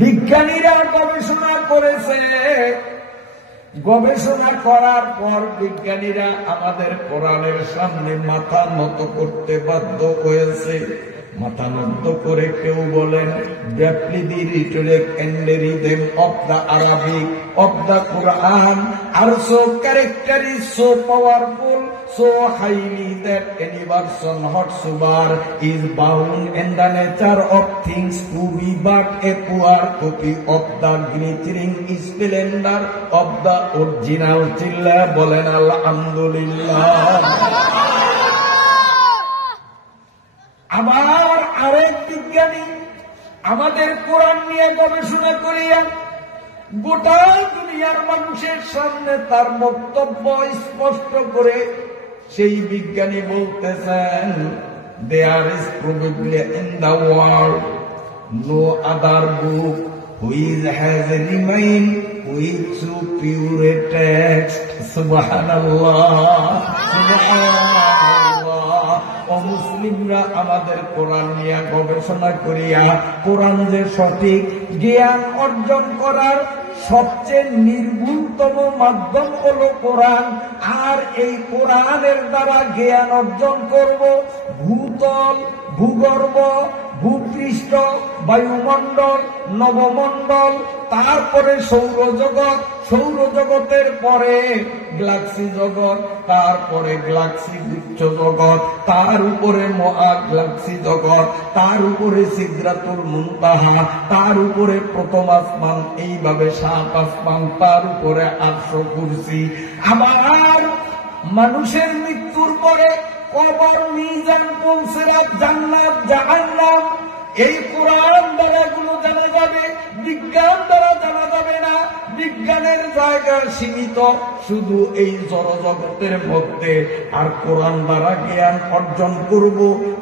বিজ্ঞানীরা গবেষণা করেছে, গবেষণা করার পর বিজ্ঞানীরা আমাদের কোরআনের সামনে মাথা নত করতে বাধ্য হয়েছে। মাথা নত করে কেউ বলেন deeply the rhetoric and the rhythm of the Arabic of the Quran are so character is so powerful, so highly that any person whatsoever is bound in the nature of things to be but a poor copy of the glittering splendor of the original. Chilla bolen alhamdulillah. আবার আরেক বিজ্ঞানী আমাদের কোরআন নিয়ে গবেষণা করিয়া গোটা দুনিয়ার মানুষের সামনে তার বক্তব্য স্পষ্ট করে সেই বিজ্ঞানী বলতেছেন, there is probably in the world no other book which has remained with so pure a text. Subhanallah, subhanallah. ও মুসলিমরা আমাদের কোরআন নিয়ে গবেষণা করিয়া কোরআন যে সঠিক জ্ঞান অর্জন করার সবচেয়ে নির্ভুলতম মাধ্যম হলো কোরআন, আর এই কোরআনের দ্বারা জ্ঞান অর্জন করব ভূতল, ভূগর্ভ, ভূপৃষ্ঠ, বায়ুমণ্ডল, নবমণ্ডল, তারপরে সৌরজগৎ, সৌরজগতের পরে গ্যালাক্সি জগৎ, তারপরে গ্যালাক্সি গুচ্ছ জগৎ, তার উপরে মহা গ্যালাক্সি জগৎ, তার উপরে সিদরাতুল মুনতাহা, তার উপরে প্রথম আসমান, এইভাবে 7 আসমান, তার উপরে 800 কুরসি। আবার মানুষের মৃত্যুর পরে কবর, মিজান, পুলসিরাত, জান্নাত, জাহান্নাম, এই কোরআন দ্বারা এগুলো জানা যাবে, বিজ্ঞান দ্বারা জানা যাবে না। বিজ্ঞানের জায়গা সীমিত শুধু এই জড়জগতের মধ্যে, আর কোরআন দ্বারা জ্ঞান অর্জন করব,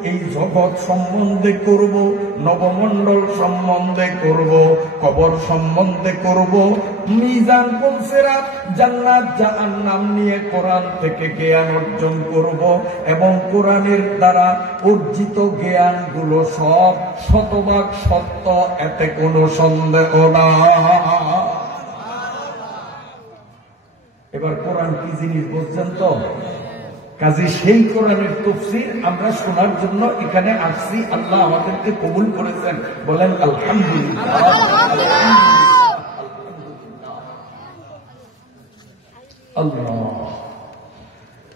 এই জগৎ সম্বন্ধে করব, নবমণ্ডল সম্বন্ধে করব, কবর সম্বন্ধে করব, মিজান, পুলসিরাত, জান্নাত, জাহান্নাম নিয়ে কোরআন থেকে জ্ঞান অর্জন করব, এবং কোরআনের দ্বারা অর্জিত জ্ঞানগুলো সব শতভাগ সত্য, এতে কোনো সন্দেহ না। এবার কোরআন কি জিনিস বুঝছেন তো? কাজে সেই কোরআনের তাফসীর আমরা শোনার জন্য এখানে আসছি। আল্লাহ আমাদেরকে কবুল করেছেন, বলেন আলহামদুলিল্লাহ। আল্লাহ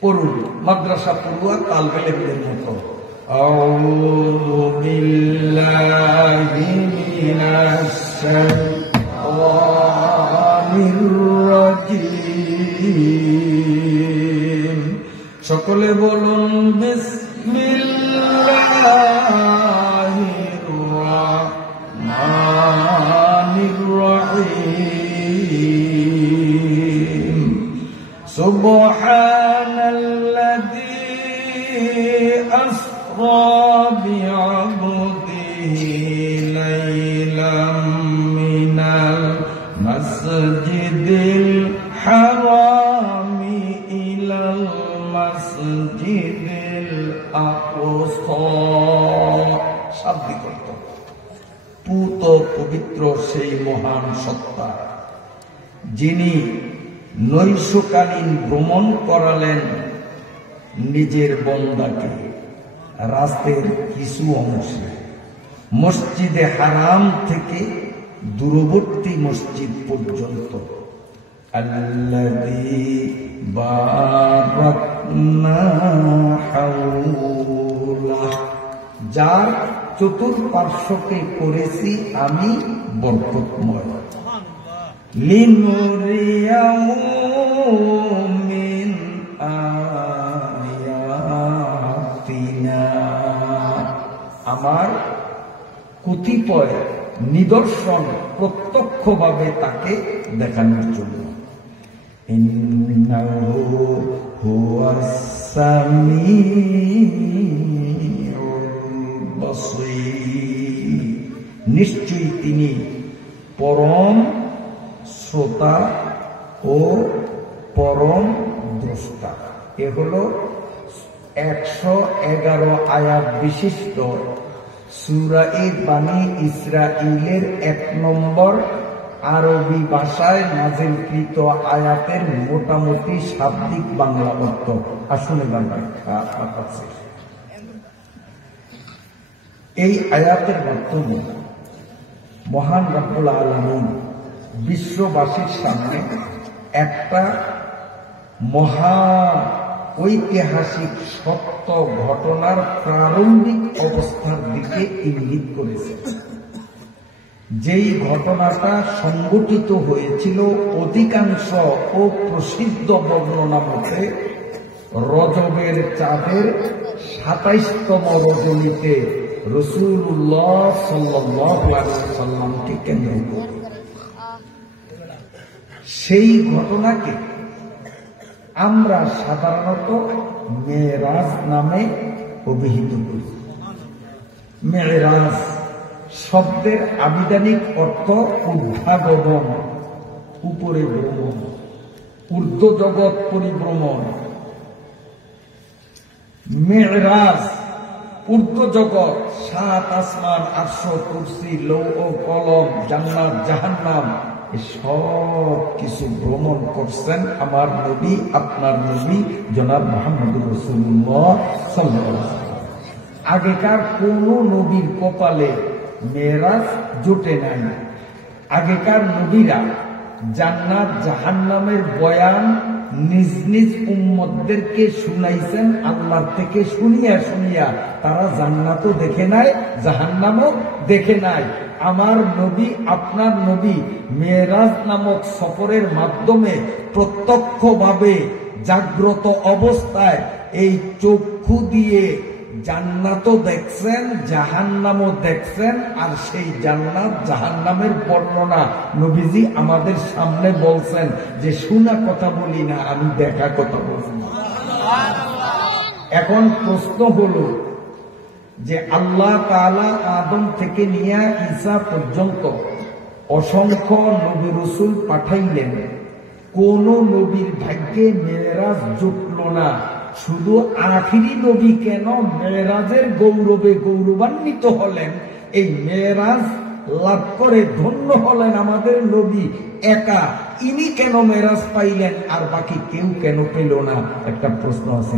পড়ুন, মাদ্রাসা পড়ুয়া তালবেলের মতো। আউযু বিল্লাহি মিনাশ শাইতানির রাজীম। সকলে বলুন বিসমিল্লাহির রাহমানির রাহিম। সুবহানাল্লাযী আসরা বি'আবদিহি লাইলাম মিনাল মাসজিদিল হারামি ইলাল মাসজিদিল আকসা। শাব্দিক অর্থ, পুত পবিত্র সেই মহান সত্তা যিনি নৈশকালীন ভ্রমণ করালেন নিজের বন্দাকে রাতের কিছু অংশে মসজিদে হারাম থেকে দূরবর্তী মসজিদ পর্যন্ত। আল্লাযী বারাকনা হাওলা, যার চতুর্পার্শ্বকে করেছি আমি বরকতময়। লিনুরিয়াহু মিন আয়াতিনা, আমার কতিপয় নিদর্শন প্রত্যক্ষভাবে তাকে দেখানোর জন্য। ইন্নাহু হুয়াস সামিউল বাসীর, নিশ্চয়ই তিনি পরম শ্রোতা ও পরম দ্রষ্টা। এ হল 111 আয়াত বিশিষ্ট সূরা বানী ইসরাঈলের ১ নম্বর আরবি ভাষায় নাযিলকৃত আয়াতের মোটামুটি শাব্দিক বাংলা অর্থ। আসলে বাংলায় এই আয়াতের মাধ্যমে মহান রব্বুল আলামিন বিশ্ববাসীর সামনে একটা মহা ঐতিহাসিক সত্য ঘটনার প্রারম্ভিক অবস্থার দিকে ইঙ্গিত করেছে। যেই ঘটনাটা সংঘটিত হয়েছিল অধিকাংশ ও প্রসিদ্ধ বর্ণনা মতে রজবের চাঁদের ২৭তম রজনীতে রাসূলুল্লাহ সাল্লাল্লাহু আলাইহি ওয়াসাল্লামকে কেন্দ্র করে। সেই ঘটনাকে আমরা সাধারণত মেরাজ নামে অভিহিত করি। মেরাজ শব্দের আবিধানিক অর্থ ঊর্ধ্বগমন, উপরে ভ্রমণ, ঊর্ধ্ব জগৎ পরিভ্রমণ। মেরাজ ঊর্ধ্ব জগৎ, ৭ আসমান, ৮০০ কুরসি, লৌহ কলম, জান্নাত জাহান্নাম, সব কিছু ভ্রমণ করছেন আমার নবী, আপনার নবী জনাব মুহাম্মদুর রাসূলুল্লাহ সাল্লাল্লাহু আলাইহি ওয়াসাল্লাম। আগেকার কোন নবীর কপালে মেরাজ জোটে নাই। আগেকার নবীরা জান্নাত জাহান্নামের বয়ান নিজ নিজ উম্মতদেরকে শুনাইছেন আল্লাহর থেকে শুনিয়া শুনিয়া। তারা জান্নাতও দেখে নাই, জাহান্নামও দেখে নাই। আমার নবী, আপনার নবী মেরাজ নামক সফরের মাধ্যমে প্রত্যক্ষভাবে জাগ্রত অবস্থায় এই চক্ষু দিয়ে জান্নাতও দেখছেন, জাহান্নামও দেখছেন। আর সেই জান্নাত জাহান্নামের বর্ণনা নবীজি আমাদের সামনে বলছেন যে শোনা কথা বলি না, আমি দেখা কথা বলছি। এখন প্রশ্ন হলো যে আল্লাহ তাআলা আদম থেকে নিয়ে ঈসা পর্যন্ত অসংখ্য নবী রাসূল পাঠাইলেন, কোন নবীর ভাগ্যে মেরাজ জুটল না। শুধু আখিরি নবী কেন মেরাজের গৌরবে গৌরবান্বিত হলেন, এই মেরাজ লাভ করে ধন্য হলেন আমাদের নবী একা। ইনি কেন মেরাজ পাইলেন আর বাকি কেউ কেন পেল না? একটা প্রশ্ন আছে।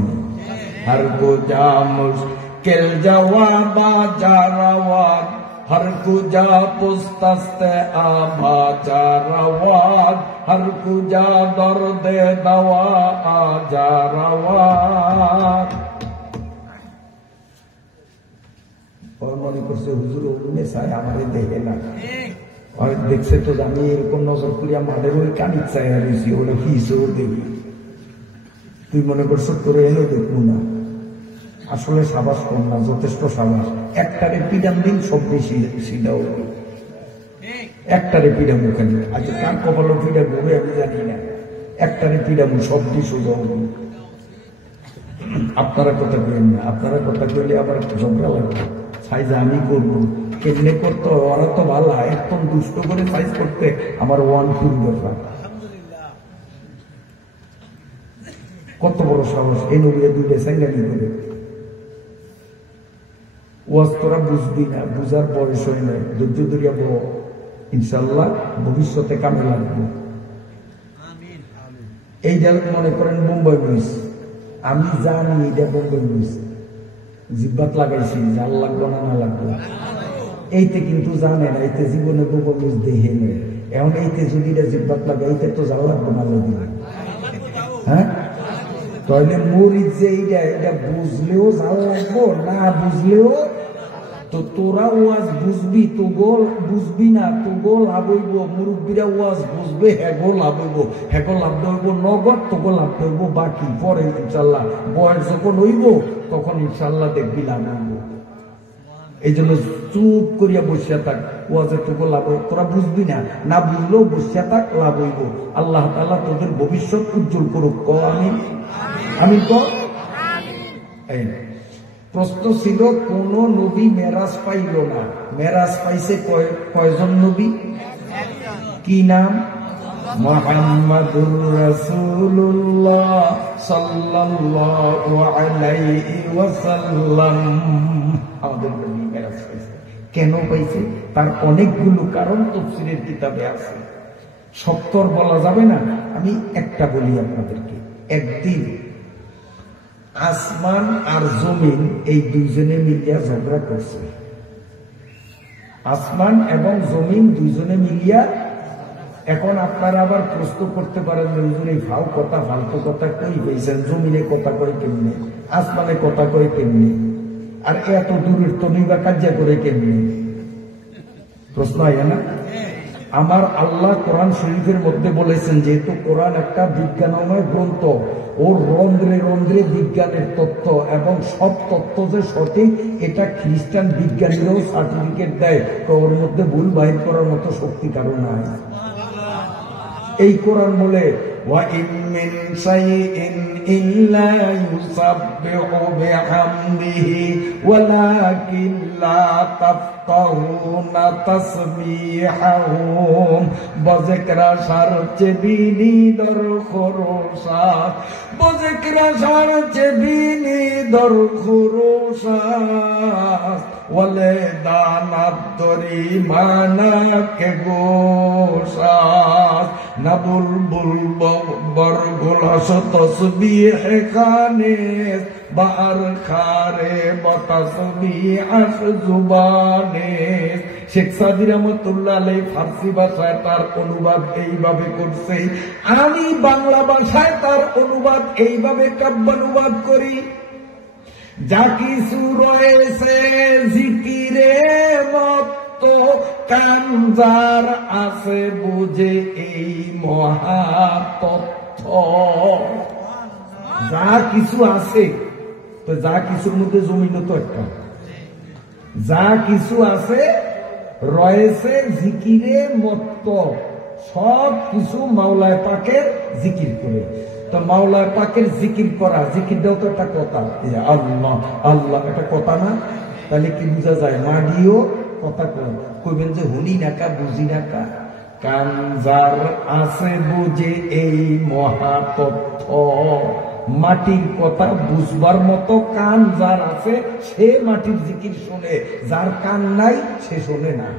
হর গোজা মুশকিল জওয়াব জারাওয়াত, হর কুজা পুস্তাস্তে আভা জারাওয়াত, হর কুজা দর্দে দওয়া জারাওয়াত। মনে করছে হুজুর ওখানে চাই আমারে দেখে না, দেখছে তো আমি এরকম নজর করিয়া মাদের ওই কানি চাই হারিয়েছি, ওটা হিসেও দেখি। তুই মনে করছো তোরে এলো দেখবো না? আসলে সাবাস কর না, যথেষ্ট সাবাস। একটারে পিডাম দিন সব বেশি সিধাও, একটারে পিডাম ওখানে। আজ কার কপাল পিডা ঘুরে আমি জানি না, একটারে পিডাম সব দিয়ে সোজা। আপনারা কথা কেন না, আপনারা কথা কইলে আবার ঝগড়া লাগবে। সাইজ আমি করবো, কেমনে করতো ওরা তো ভালো, একদম দুষ্ট করে সাইজ করতে আমার 1-2 ব্যাপার। কত বড় সাহস! এই নবীরা 2টা সাইঙ্গানি করে। ওয়াজ তোরা বুঝবি না, বুঝার বয়স হয় না, ধৈর্য ধরিয়া বল, ইনশাল্লাহ ভবিষ্যতে কামে লাগবে। এই যে মনে করেন বোম্বাই মরিচ, আমি জানি এটা বোম্বাই মরিচ, জিব্বাত লাগাইছি, জাল লাগবো না না লাগবো, এইতে কিন্তু জানে না, এইতে জীবনে বোম্বাই মরিচ দেখে নেই। এখন এইতে যদি এটা জিব্বাত লাগে, এইতে তো জাল লাগবো না লাগবে। হ্যাঁ, তাহলে মরিচ যে এইটা, এটা বুঝলেও জাল লাগবো, না বুঝলেও তো তোরা ওয়াজ বুঝবি, তো গোল বুঝবি না, তো গোল লাভ হইব। মুরব্বীরা ওয়াজ বুঝবে, হেগো লাভ হইব, হেগো লাভ হইব নগদ, তোগো লাভ হইব বাকি। পরে ইনশাল্লাহ বয়স যখন হইব তখন ইনশাল্লাহ দেখবি লাভ হইব। এই জন্য চুপ করিয়া বসিয়া থাক, ওয়াজে তোগো লাভ হইব, তোরা বুঝবি না, না বুঝলেও বসিয়া থাক, লাভ হইব। আল্লাহ তাআলা তোদের ভবিষ্যৎ উজ্জ্বল করুক। ক আমিন, আমিন ক। প্রশ্ন ছিল কোন নবী মেরাজ পাইল না। মেরাজ পাইছে কয়জন নবী? কি নাম? মুহাম্মাদুর রাসূলুল্লাহ সাল্লাল্লাহু আলাইহি ওয়াসাল্লাম। আমাদের নবী মেরাজ পাইছে। কেন পাইছে তার অনেকগুলো কারণ তাফসীরের কিতাবে আছে, সত্তর বলা যাবে না। আমি একটা বলি আপনাদেরকে। একদিন আসমান আর জমিন এই দুইজনে মিলিয়া ঝগড়া করছে। আসমান এবং জমিন দুইজনে মিলিয়া। এখন আপনারা আবার প্রশ্ন করতে পারেন যে হুজুর এই ফালতু কথা কই পেয়েছেন, জমিনে কথা কই কেমনে, আসমানে কথা কই কেমনে, আর এত দূরের তনিবা কার্যা করে কেমনে? প্রশ্ন হয় না? আমার আল্লাহ কোরআন শরীফের মধ্যে বলেছেন, যেহেতু কোরআন একটা বিজ্ঞানময় গ্রন্থ, ওর রন্ধ্রে রন্ধ্রে বিজ্ঞানের তথ্য, এবং সব তথ্য যে সঠিক এটা খ্রিস্টান বিজ্ঞানীরাও সার্টিফিকেট দেয়, তো ওর মধ্যে ভুল বাহির করার মতো শক্তি কারো নাই। এই কোরআন বলে وَإِن مِّن شَيْءٍ إِلَّا يُسَبِّحُ بِحَمْدِهِ وَلَكِن لَّا تَفْقَهُونَ تَسْبِيحَهُمْ بذكرى شرط بینی در خروشات بذكرى شرط بینی در خروشات ولدانت دری مانک گوشات نبول بول برگلش تسبیح خانیس بار خارے بتسبیح زبانیس। শেখ সাদি রহমতুল্লাহ আলাইহি ফার্সি ভাষায় তার অনুবাদ এইভাবে করছে, আমি বাংলা ভাষায় তার অনুবাদ এইভাবে কাব্যানুবাদ করি। যা কিছু রয়েছে জিকিরে মত্ত কানজার আছে বুঝে এই মহাতত্ত্ব। যা কিছু আছে, তো যা কিছুর মধ্যে জমিন তো একটা, যা কিছু আছে রয়েছে জিকিরে মত্ত, সব কিছু মাওলায় পাকের জিকির করে। তো মাওলায় পাকের জিকির করা, জিকির দেও তো একটা কথা, আল্লাহ আল্লাহ একটা কথা না? তাহলে কি বুঝা যায়? মাডিও কথা কইবেন যে হুনি নাকা বুঝি নাকা, কানজার আছে বুঝে এই মহাতত্ত্ব। মাটির কথা বুঝবার মতো কান যার আছে সে মাটির জিকির শোনে, যার কান নাই সে শোনে না।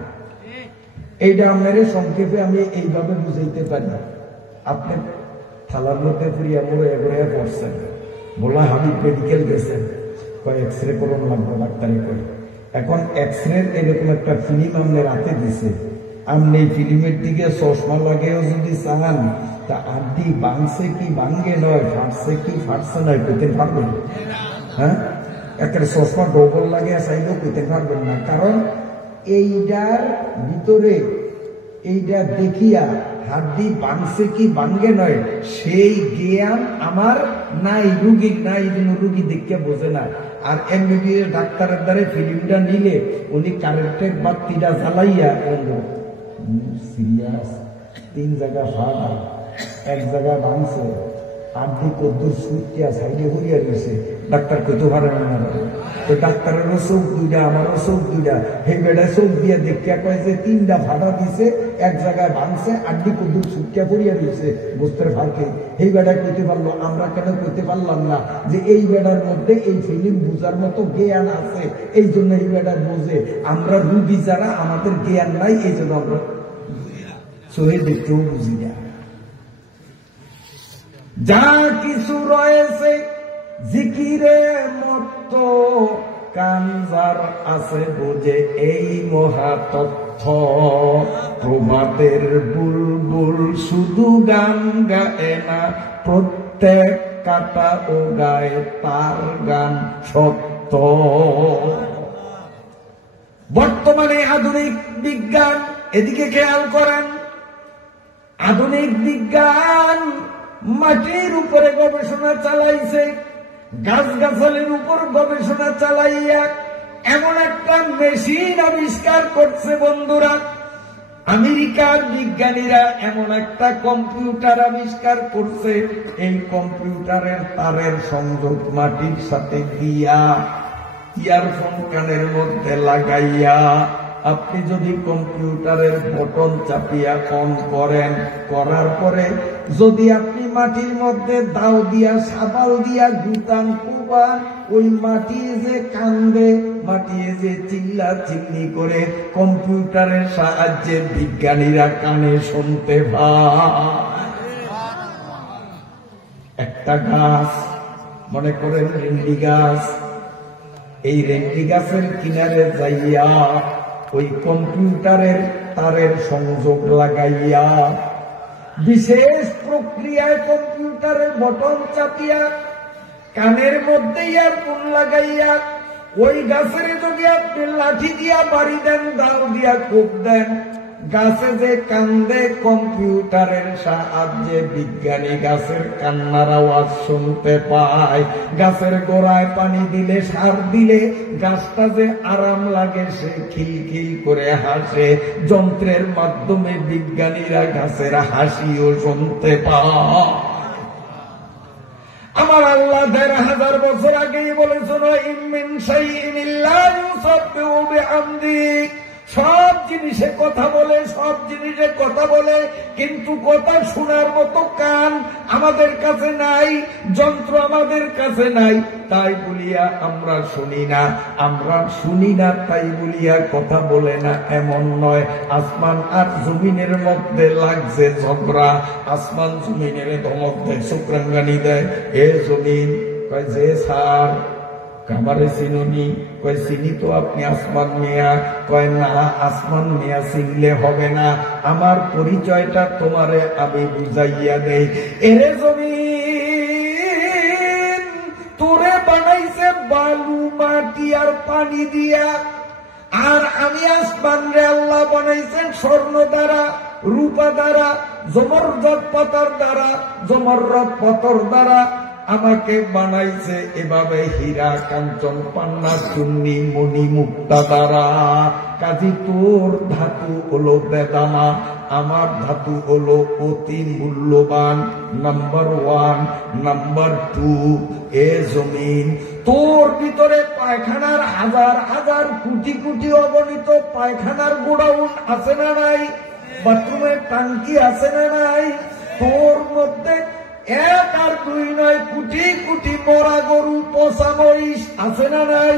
এইটা আপনার সংক্ষেপে আমি এইভাবে বুঝাইতে পারি। আপনি থালার মধ্যে পুরিয়া মোড়ে এগোড়ে পড়ছেন, বলা হাবিব মেডিকেল গেছেন, কয় এক্সরে করুন লাগবে, ডাক্তারে কই। এখন এক্সরে এরকম একটা ফিল্ম আপনার হাতে দিছে, আপনি এই ফিল্মের দিকে চশমা লাগেও যদি চান, তা আড্ডি ভাঙছে কি ভাঙ্গে নয়, ফাটছে কি ফাটছে নয় পেতে পারবেন? হ্যাঁ, একটা চশমা ডবল লাগে চাইলেও পেতে পারবেন না। কারণ এইটার ভিতরে এইটা দেখিয়া হাড্ডি ভাঙছে কি ভাঙ্গে নয় সেই জ্ঞান আমার নাই, রুগীর নাই, রুগী দেখিয়া বোঝে না। আর এমবিবিএস ডাক্তারের দ্বারা ফিল্মটা নিলে উনি কারেন্টের বাতিটা জ্বালাইয়া সিরিয়াস, 3 জায়গা ফাটা, 1 জায়গা ভাঙছে, আড্ডি কদ্দুর সুইটিয়া সাইডে হইয়া রয়েছে, ডাক্তার কইতে পারে না। তো ডাক্তারেরও চোখ দুইটা, আমারও চোখ দুইটা, সেই বেড়ায় চোখ দিয়ে দেখিয়া কয় যে 3টা ফাটা দিছে, 1 জায়গায় ভাঙছে, আড্ডি কদ্দুর সুইটিয়া পড়িয়া রয়েছে বস্ত্রের ফাঁকে। এই বেড়ায় কইতে পারলো, আমরা কেন কইতে পারলাম না যে এই বেড়ার মধ্যে এই ফিল্ম বুঝার মতো জ্ঞান আছে, এই জন্য এই বেড়ায় বোঝে। আমরা রুগী যারা, আমাদের জ্ঞান নাই, এই জন্য আমরা চোখে দেখতেও বুঝি না। যা কিছু রয়েছে জিকিরে মত্ত কানজার আছে বুঝে এই মহাতত্ত্ব। প্রভাতের বুলবুল শুধু গান গায় না, প্রত্যেক কাটা ও গায়ে তার গান সত্য। বর্তমানে আধুনিক বিজ্ঞান, এদিকে খেয়াল করেন, আধুনিক বিজ্ঞান মাটির উপরে গবেষণা চালাইছে, গাছগাছালির উপর গবেষণা চালাইয়া এমন একটা মেশিন আবিষ্কার করছে বন্ধুরা। আমেরিকার বিজ্ঞানীরা এমন একটা কম্পিউটার আবিষ্কার করছে, এই কম্পিউটারের তারের সংযোগ মাটির সাথে দিয়া ইয়ারফোন কানের মধ্যে লাগাইয়া আপনি যদি কম্পিউটারের বটন চাপিয়া অন করেন, করার পরে যদি আপনি মাটির মধ্যে দাও দিয়া সাবাল দিয়া গুতান, খুব রূপা, ওই মাটি যে কান্দে, মাটি যে চিল্লা চিল্লি করে, কম্পিউটারের সাহায্যে বিজ্ঞানীরা কানে শুনতে পায়। একটা গাছ, মনে করেন রেন্ডি গাছ, এই রেন্ডি গাছের কিনারে যাইয়া ওই কম্পিউটারের তারের সংযোগ লাগাইয়া বিশেষ প্রক্রিয়ায় কম্পিউটারের বটন চাপিয়া কানের মধ্যে ইয়ারফোন লাগাইয়া ওই গাছের যদি আপনি লাঠি দিয়া বাড়ি দেন, দাও দিয়া কোপ দেন, গাছে যে কান্দে কম্পিউটারের সাহায্যে বিজ্ঞানী গাছের কান্নার আওয়াজ শুনতে পায়। গাছের গোড়ায় পানি দিলে, সার দিলে গাছটা যে আরাম লাগে, সে খিলখিল করে হাসে। যন্ত্রের মাধ্যমে বিজ্ঞানীরা গাছের হাসিও শুনতে পায়। আমার আল্লাহ ১,৫০০ বছর আগেই বলেছেন, ইন মিন শাইইন ইল্লা ইউসাব্বিহু বিহামদিহি। সব জিনিসে কথা বলে, সব জিনিসে কথা বলে, কিন্তু কথা শোনার মতো কান আমাদের কাছে নাই, যন্ত্র আমাদের কাছে নাই। তাই বলিয়া আমরা শুনি না, আমরা শুনি না তাই বলিয়া কথা বলে না এমন নয়। আসমান আর জমিনের মধ্যে লাগছে ঝগড়া, আসমান জমিনের ধমক দেয়, শুক্রাঙ্গানি দেয়, এ জমিন কয় যে স্যার কামারে চিনুনি, কয় চিনি তো, আপনি আসমান মিয়া, কয় না আসমান মিয়া চিনলে হবে না, আমার পরিচয়টা তোমারে আমি বুঝাইয়া দেই। এরে জমিন, তোরে বানাইছে বালু মাটি আর পানি দিয়া, আর আমি আসমান রে আল্লাহ বানাইছেন স্বর্ণ দ্বারা, রূপা দ্বারা, জমরজত পাথর দ্বারা, জমররত পাথর দ্বারা আমাকে বানাইছে এভাবে হীরা কাঞ্চন পান্না চুন্নি মণি মুক্তা দ্বারা। কাজী তোর ধাতু হলো বেদানা, আমার ধাতু হলো অতি মূল্যবান। নাম্বার 1, নাম্বার 2, এ জমিন, তোর ভিতরে পায়খানার হাজার হাজার কোটি কোটি অগণিত পায়খানার গোডাউন আছে না নাই? বাথরুমের টাঙ্কি আছে না নাই? তোর মধ্যে 1 আর 2 নয়, কোটি কোটি মরা গরু, পচা মরিচ আছে না নাই?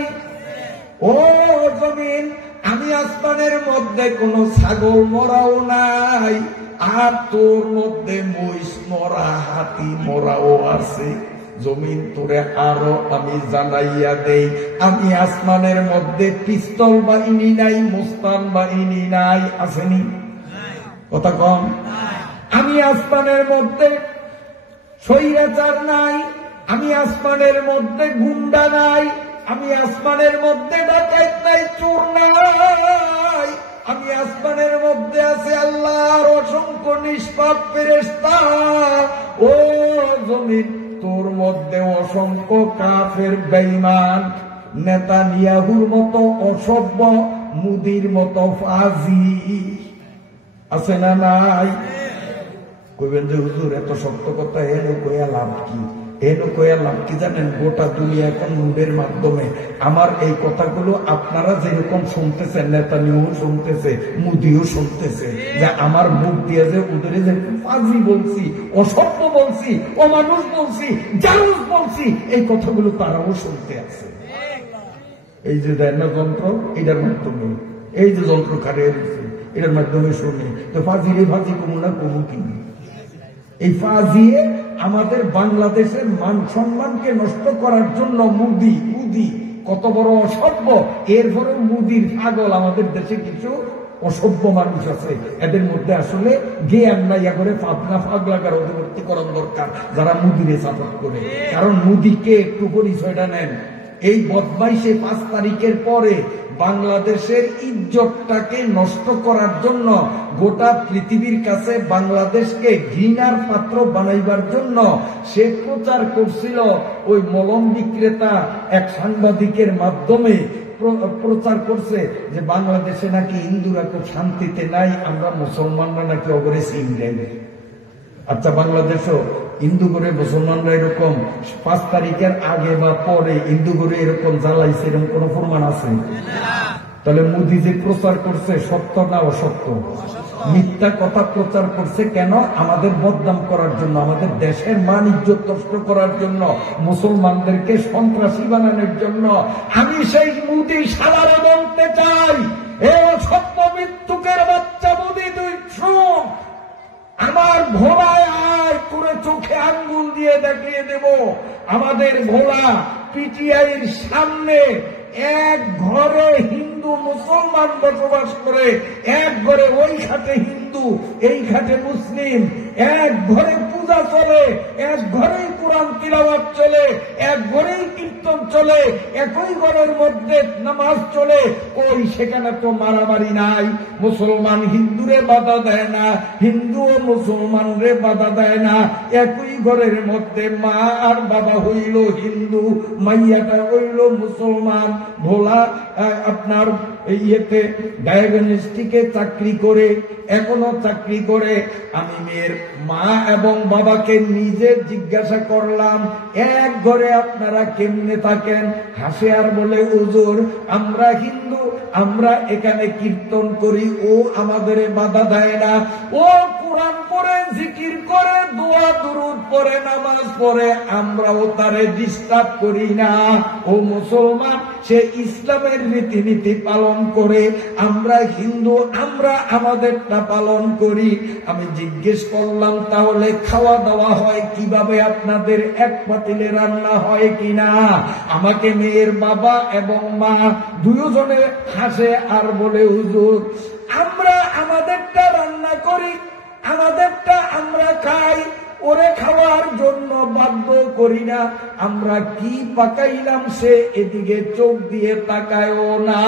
ও জমিন, আমি আসমানের মধ্যে কোন ছাগল মরাও নাই, আর তোর মধ্যে মহিষ মরা, হাতি মরাও আছে। জমিন, তোরে আরো আমি জানাইয়া দেই, আমি আসমানের মধ্যে পিস্তল বাহিনী নাই, মুস্তান বাহিনী নাই, আসেনি? কথা কম। আমি আসমানের মধ্যে স্বৈরাচার নাই, আমি আসমানের মধ্যে গুন্ডা নাই, আমি আসমানের মধ্যে ডাকাত নাই, চোর নাই, আমি আসমানের মধ্যে আছে আল্লাহর অসংখ্য নিষ্পাপ ফেরেশতা। ও জমিন, তোর মধ্যে অসংখ্য কাফের বেঈমান, নেতানিয়াহুর মতো অসভ্য, মুদির মতো ফাজি আছে না নাই? কইবেন যে হুজুর এত সত্য কথা, এনে কইয়া লাভ কি? এনে কইয়া লাভ কি জানেন? গোটা দুনিয়া এখন মুডের মাধ্যমে আমার এই কথাগুলো আপনারা যেরকম শুনতেছেন, নেতানিয়াহু শুনতেছে, মুদিও শুনতেছে, যে আমার মুখ দিয়ে যে ওদের যে ফাজি বলছি, অসত্য বলছি, অমানুষ বলছি, জানুস বলছি, এই কথাগুলো তারাও শুনতে আছে। এই যে দেন না যন্ত্র, এটার মাধ্যমে, এই যে যন্ত্র খাড়িয়ে দিচ্ছে, এটার মাধ্যমে শুনে তো ফাজিরে ফাজি কমু না কমু কিনি। এই ফাজিয়ে আমাদের বাংলাদেশের মান সম্মানকে নষ্ট করার জন্য মুদি কত বড় অসভ্য। এরপরে মুদির পাগল আমাদের দেশে কিছু অসভ্য মানুষ আছে, এদের মধ্যে আসলে জ্ঞান নাই, করে পাগলাকার অধিবর্তী করার দরকার, যারা মুদিরে সাপোর্ট করে। কারণ মুদিকে একটু পরিচয়টা নেন। এই বদমাইশে 5 তারিখের পরে বাংলাদেশের ইজ্জতটাকে নষ্ট করার জন্য, গোটা পৃথিবীর কাছে বাংলাদেশকে ঘৃণার পাত্র বানাইবার জন্য সে প্রচার করছিল। ওই মলম বিক্রেতা এক সাংবাদিকের মাধ্যমে প্রচার করছে যে বাংলাদেশে নাকি হিন্দুরা খুব শান্তিতে নাই, আমরা মুসলমানরা নাকি অগরে সিংড়ে। আচ্ছা, বাংলাদেশও হিন্দু করে মুসলমানরা এরকম 5 তারিখের আগে বা পরে হিন্দু করে এরকম জ্বালাইছে, এরকম কোন প্রমাণ আছে? তাহলে মোদি যে প্রচার করছে সত্য না অসত্য? মিথ্যা কথা প্রচার করছে কেন? আমাদের বদনাম করার জন্য, আমাদের দেশের মান ইজ্জত নষ্ট করার জন্য, মুসলমানদেরকে সন্ত্রাসী বানানোর জন্য। আমি সেই মোদি সালারে বলতে চাই, এ অসত্য মৃত্যুকের বাচ্চা মোদি, তুই শুন, আমার ভোলায় আয়, করে চোখে আঙ্গুল দিয়ে দেখিয়ে দেব। আমাদের ভোলা পিটিআইয়ের সামনে এক ঘরে হিন্দু মুসলমান বসবাস করে, এক ঘরে ওই ঘাটে হিন্দু এই ঘাটে মুসলিম, এক ঘরে পূজা চলে, এক ঘরেই কোরআন তিলাওয়াত চলে, এক ঘরেই কীর্তন চলে, একই ঘরের মধ্যে নামাজ চলে। ওই সেখানে তো মারামারি নাই, মুসলমান হিন্দুরে বাধা দেয় না, হিন্দু ও মুসলমান রে বাধা দেয় না। একই ঘরের মধ্যে মা আর বাবা হইল হিন্দু, মাইয়াটা হইল মুসলমান। ভোলা আপনার ইয়েতে ডায়াগনস্টিকে চাকরি করে, এখনো চাকরি করে। আমি মেয়ের মা এবং বাবাকে নিজে জিজ্ঞাসা করলাম, এক ঘরে আপনারা কেমনে থাকেন? হাসে আর বলে, হুজুর আমরা হিন্দু, আমরা এখানে কীর্তন করি, ও আমাদের বাধা দেয় না। ও কোরআন পড়ে, জিকির করে, দোয়া দুরূদ পড়ে, নামাজ পড়ে, আমরাও তারে ডিস্টার্ব করি না। ও মুসলমান, সে ইসলামের রীতিনীতি পালন করে, আমরা হিন্দু, আমরা আমাদেরটা পালন করি। আমি জিজ্ঞেস করলাম, তাহলে খাওয়া দাওয়া হয় কিভাবে? আপনাদের এক পাতিলে রান্না হয় কিনা? আমাকে মেয়ের বাবা এবং মা দুজনে হাসে আর বলে, হুজুর আমরা আমাদেরটা রান্না করি, আমাদেরটা আমরা খাই, ওরে খাওয়ার জন্য বাধ্য করি না। আমরা কি পাকাইলাম সে এদিকে চোখ দিয়ে তাকায়ও না।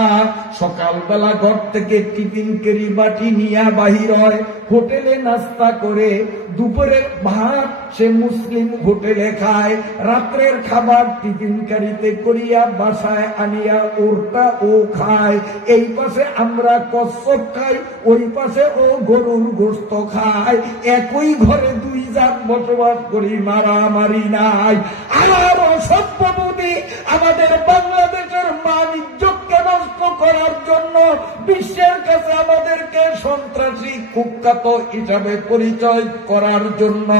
সকালবেলা ঘর থেকে টিফিন কেরি বাটি নিয়ে বাহির হয়, হোটেলে নাস্তা করে, দুপুরের ভাত সে মুসলিম হোটেলে খায়, রাত্রের খাবার টিফিন কারিতে করিয়া বাসায় আনিয়া ওরটা ও খায়। এই পাশে আমরা কচ্ছপ খাই, ওই পাশে ও গরুর গোশত খায়। একই ঘরে দুই জাত বসবাস করি, মারামারি নাই। আমার অসভ্য বুদ্ধি আমাদের বাংলাদেশের মান ইজ্জতকে নষ্ট করার জন্য বিশ্বের কাছে আমাদেরকে সন্ত্রাসী কুখ্যাত হিসাবে পরিচয় করার জন্য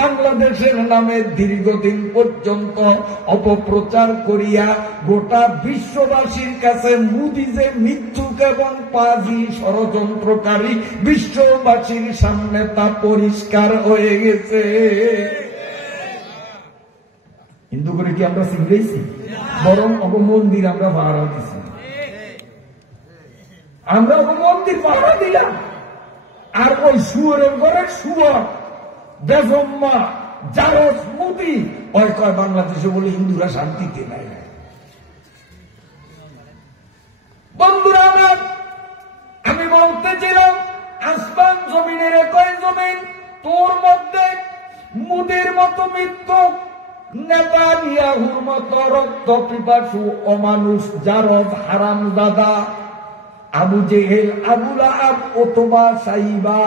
বাংলাদেশের নামে দীর্ঘদিন পর্যন্ত অপপ্রচার করিয়া গোটা বিশ্ববাসীর কাছে মোদি যে মিথ্যুক এবং পাজি ষড়যন্ত্রকারী, বিশ্ববাসীর সামনে তা পরিষ্কার হয়ে গেছে। হিন্দু করে কি আমরা শিখেছি? বরং অবমন্দির আমরা পাহারা দিছি, আমরা অবমন্দির পাহারা দিলাম। আর ওই শুয়োরের ঘরে শুয়োর বেজম্মা জারস মোদি ওই কয় বাংলাদেশে বলে হিন্দুরা শান্তিতে নাই। বন্ধুরা আমার, আমি বলতেছিলাম আসমান জমিনের একই জমিন, তোর মধ্যে মুদির মতো মৃত্যু, নেতানিয়াহুর মতো রক্ত পিপাসু অমানুষ জারদ হারামজাদা, আবু জেহেল, আবু লাহাব, অথবা সাইবা,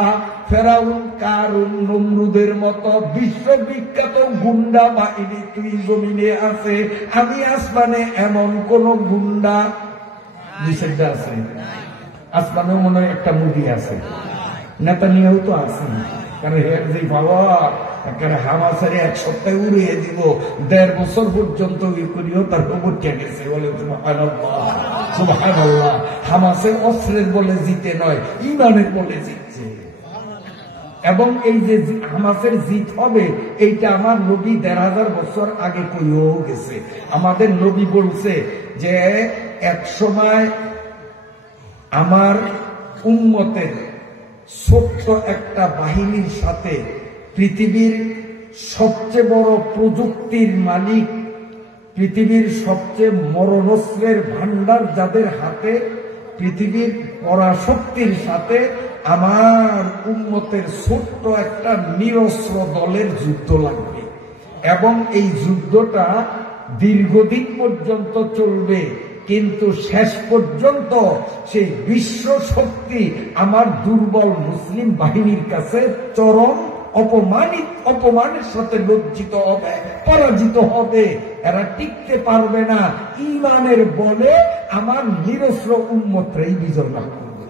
ফেরাউন, কারুন, নমরুদের মতো বিশ্ববিখ্যাত গুন্ডা বাহিনী তুই জমিনে আছে। আমি আসমানে এমন কোন গুন্ডা নিষেধ আছে? আসমানে মনে হয় একটা মুদি আছে, নেতানিয়াহু তো আছে, কারণ হের যে বাবা একেবারে হামাসের এক সপ্তাহে উড়িয়ে দিব, ১.৫ বছর পর্যন্ত করিও তার খবর গেছে। বলে সুবহানাল্লাহ, সুবহানাল্লাহ। হামাসের অস্ত্রের বলে জিতে নয়, ইমানের বলে জিতছে। এবং এই যে হামাসের জিত হবে, এইটা আমার নবী ১৫০০ বছর আগে কইও গেছে। আমাদের নবী বলছে যে এক সময় আমার উম্মতের ছোট্ট একটা বাহিনীর সাথে পৃথিবীর সবচেয়ে বড় প্রযুক্তির মালিক, পৃথিবীর সবচেয়ে মরণস্ত্রের ভান্ডার যাদের হাতে, পৃথিবীর পরাশক্তির সাথে আমার উম্মতের ছোট্ট একটা নিরস্ত্র দলের যুদ্ধ লাগবে। এবং এই যুদ্ধটা দীর্ঘদিন পর্যন্ত চলবে, কিন্তু শেষ পর্যন্ত সেই বিশ্ব শক্তি আমার দুর্বল মুসলিম বাহিনীর কাছে চরম অপমানের সাথে লজ্জিত হবে, পরাজিত হবে। এরা টিকতে পারবে না। ঈমানের বলে আমার নিরস্ত্র উম্মতরাই বিজয় লাভ করবে।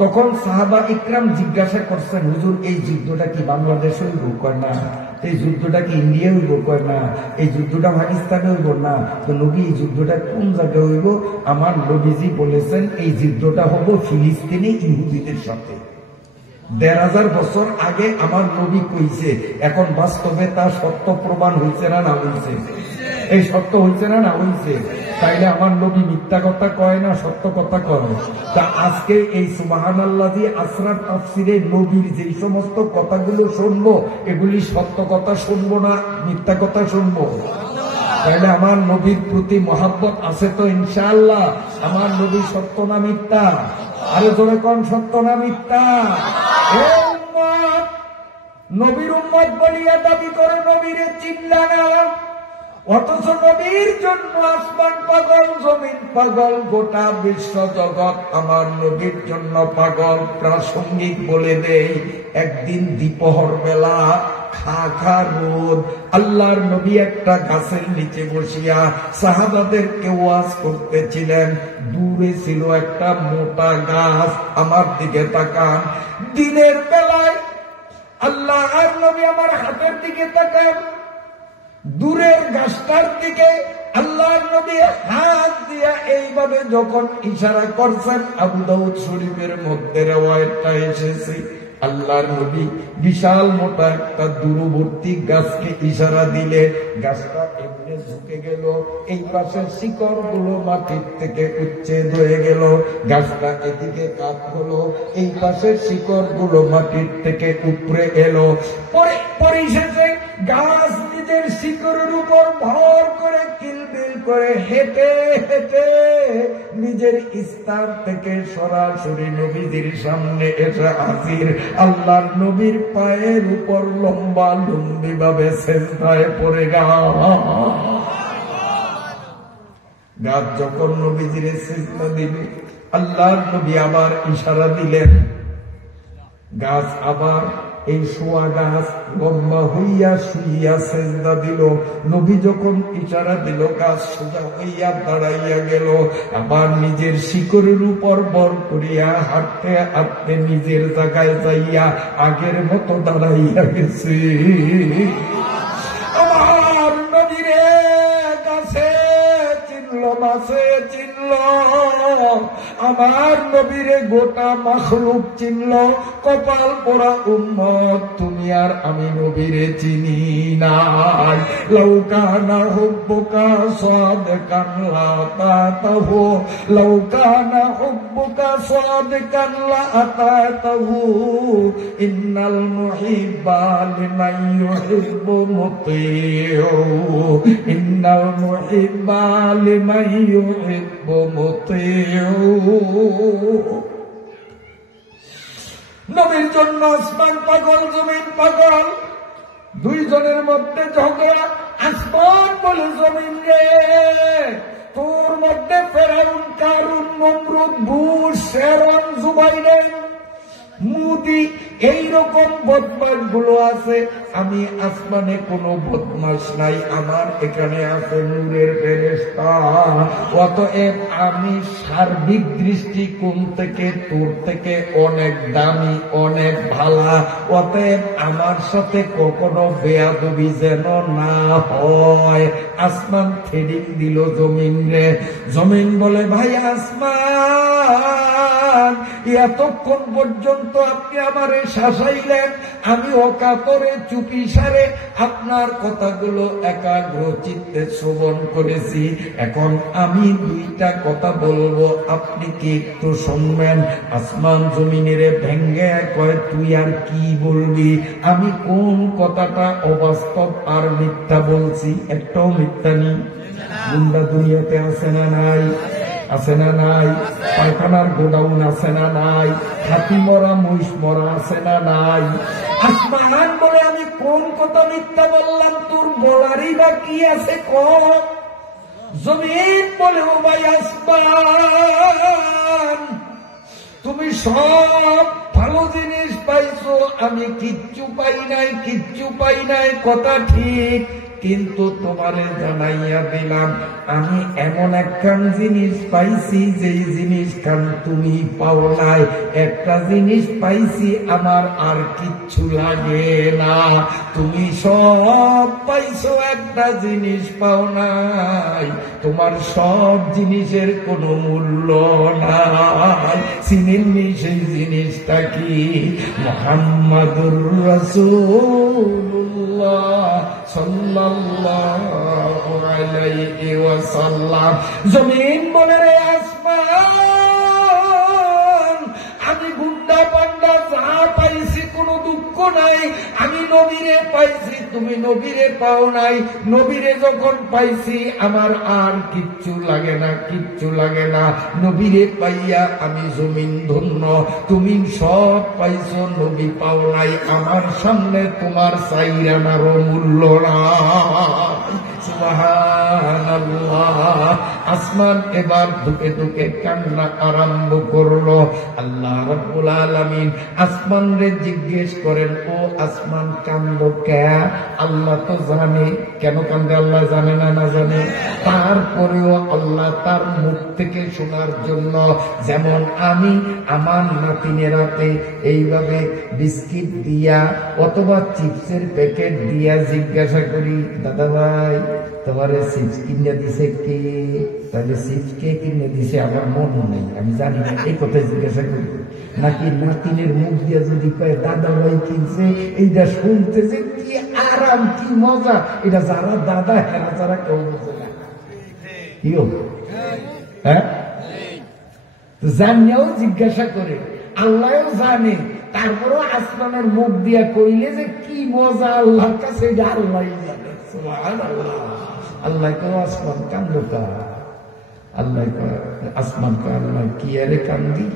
তখন সাহাবা ইকরাম জিজ্ঞাসা করছেন, হুজুর এই যুদ্ধটা কি বাংলাদেশে হইব? কয় না। এই যুদ্ধটা কি ইন্ডিয়া হইব? কয় না। এই যুদ্ধটা পাকিস্তানে হইব? না। তো নবী এই যুদ্ধটা কোন জায়গায় হইব? আমার নবীজি বলেছেন এই যুদ্ধটা হব ফিলিস্তিনি ইহুদিদের সাথে। ১,৫০০ বছর আগে আমার নবী কইছে, এখন বাস্তবে তা সত্য প্রমাণ হয়েছে না না হয়েছে? এই সত্য হয়েছে না না হয়েছে? তাইলে আমার নবী মিথ্যা কথা কয় না, সত্য কথা কয়। তা আজকে এই সুবহানাল্লাহি আসরার তাফসিরে নবীর যে সমস্ত কথাগুলো শুনবো, এগুলি সত্য কথা শুনবো না মিথ্যা কথা শুনবো? তাইলে আমার নবীর প্রতি মহাব্বত আছে তো ইনশাআল্লাহ? আমার নবী সত্য না মিথ্যা? আরে জোরে কোন সত্য না মিথ্যা? নবীর উম্মত বলিয়া দাবি করে নবীরে চিনলা না, অথচ নবীর জন্য আসমান পাগল, জমিন পাগল, গোটা বিশ্ব জগৎ আমার নবীর জন্য পাগল। প্রাসঙ্গিক বলে দেই, একদিন দ্বিপহর বেলা খা রোদ, আল্লাহর নবী একটা গাছের নিচে বসিয়া সাহাবাদেরকে ওয়াজ করতেছিলেন। দূরে ছিল একটা মোটা গাছ, আমার দিকে তাকান। দিনের বেলায় আল্লাহ আর নবী আমার হাতের দিকে তাকান, দূরের গাছটার দিকে আল্লাহর নবী হাত দিয়া এইভাবে যখন ইশারা করছেন, আবু দাউদ শরীফের মধ্যে রিওয়ায়াতটা এসেছে, আল্লাহর নবী বিশাল মোটা একটা দূরবর্তী গাছকে ইশারা দিলে গাছটা এমনি ঝুঁকে গেল, এই পাশের শিকড় গুলো মাটির থেকে উচ্ছেদ হয়ে গেল। গাছটা এদিকে কাত হলো, এই পাশের শিকড় গুলো মাটির থেকে উপরে এলো। পরিশেষে গাছ নিজের শিকড়ের উপর ভর করে কিলবিল করে হেঁটে হেঁটে নিজের স্থান থেকে সরাসরি নবীজির সামনে এসে হাজির। আল্লাহর নবীর পায়ের উপর লম্বা লম্বি ভাবে সেজদায় পড়ে গাছ যখন নবীজির সেজদা দিল, আল্লাহর নবী আবার ইশারা দিলেন, গাছ আবার এই শোয়া গাছ লম্বা হইয়া শুইয়া সেজদা দিল। নবী যখন ইশারা দিল, গাছ সোজা হইয়া দাঁড়াইয়া গেল, আবার নিজের শিকড়ের উপর বর করিয়া হাঁটতে হাঁটতে নিজের জায়গায় যাইয়া আগের মতো দাঁড়াইয়া গেছে। আমার নবীরে গাছে চিনল, মাছে চিনল, আমার নবীরে গোটা মাখলুক চিনল। কপাল পোড়া উম্মত, তুমি আর আমি নবীরে চিনি না। লাউ কানা হুব্বুকা সাদিকান লা আতাতাহু, লাউ কানা হুব্বুকা সাদিকান লা আতাতাহু, ইন্নাল মুহিব্বা লিমান ইউহিব্বু মুতিউ, ইন্নাল মুহিব্বা লিমান ইউহিব্বু মুতিউ। নবীর জন্য আসমান পাগল, জমিন পাগল, দুইজনের মধ্যে ঝগড়া। আসমান বলে, জমিন রে, তোর মধ্যে ফেরাউন, কারুন, নমরুদ, বুশ, শেরন, জুবাইর, মুদি, এইরকম বদমাশ গুলো আছে। আমি আসমানে কোনো বদমাশ নাই, আমার এখানে আছে নূরের ফেরেশতা। অতএব আমি সার্বিক দৃষ্টিকোণ থেকে তোর থেকে অনেক দামি, অনেক ভালা। অতএব আমার সাথে কখনো বেয়াদবি যেন না হয়। আসমান থ্রেডিং দিল জমিন রে। জমিন বলে, ভাই আসমান, এতক্ষণ পর্যন্ত আপনি আমারে শাসাইলেন, আমি অকাতরে চুপি সারে আপনার কথাগুলো একাগ্র চিত্তে শ্রবণ করেছি। এখন আমি দুইটা কথা বলবো, আপনি কি একটু শুনবেন? আসমান জমিনেরে ভেঙ্গে কয়, তুই আর কি বলবি? আমি কোন কথাটা অবাস্তব আর মিথ্যা বলছি? একটাও মিথ্যা নেই। গুন্ডা দুনিয়াতে আছে না নাই? আছে না নাই? পায়খানার গোডাউন আছে না নাই? হাতি মরা, মহিষ মরা আছে না নাই? আসমান বলে, আমি কোন কথা মিথ্যা বললাম? তোর বলারই বা কি আছে কম? জমিন বলে, ও ভাই আসমান, তুমি সব ভালো জিনিস পাইছো, আমি কিচ্ছু পাই নাই, কথা ঠিক, কিন্তু তোমারে জানাইয়া দিলাম আমি এমন একখান জিনিস পাইছি যেই জিনিস খান তুমি পাও নাই। একটা জিনিস পাইছি, আমার আর কিচ্ছু লাগে না। তুমি সব পাইছো, একটা জিনিস পাও নাই, তোমার সব জিনিসের কোনো মূল্য নাই। চিনেননি সেই জিনিসটা কি? মুহাম্মাদুর রাসূলুল্লাহ সাল্লাল্লাহু আলাইহি ওয়াসাল্লাম। জমিন বলে রে আসমান, আমি গুন্ডা পান্ডা যা পাইছি কোনো দুঃখ নাই, আমি নবীরে পাইছি, তুমি নবীরে পাও নাই। নবীরে যখন পাইছি আমার আর কিচ্ছু লাগে না, নবীরে পাইয়া আমি জমিন ধন্য। তুমি সব পাইছো, নবী পাও নাই, আমার সামনে তোমার চাইরানারও মূল্য নাই। সুবহানাল্লাহ। আসমান এবার ধুকে ধুকে কান্না আরম্ভ করলো। আল্লাহ রাব্বুল আলামিন আসমান রে জিজ্ঞেস করেন, ও আসমান কান্দো কে? আল্লাহ তো জানে কেন কান্দে, আল্লাহ জানে না জানে? তারপরেও আল্লাহ তার মুখ থেকে শোনার জন্য, যেমন আমি আমার নাতিনের হাতে এইভাবে বিস্কিট দিয়া অথবা চিপসের প্যাকেট দিয়া জিজ্ঞাসা করি, দাদা ভাই তোমারে চিপস কিনে দিছে কে? তাহলে চিপস কে কিনে দিছে আমার মনে নেই, আমি জানি না, এই কথাই জিজ্ঞাসা করি। নাকি নাতিনের মুখ দিয়ে যদি কয় দাদা ভাই কিনছে, এইটা শুনতে যে কি আরাম, কি মজা, এটা যারা দাদা হেরা যারা কেউ বোঝে না। কি হ্যাঁ, জানিয়াও জিজ্ঞাসা করে, আল্লাহও জানে, তারপরও আসমানের মুখ দিয়া কইলে যে কি মজা আল্লাহর কাছে, এটা আল্লাহ জানে। সুবহানাল্লাহ। আল্লাহ কেউ আসমান কান্দা, আল্লাহ আসমান আল্লাহ কি আরে কান্দি,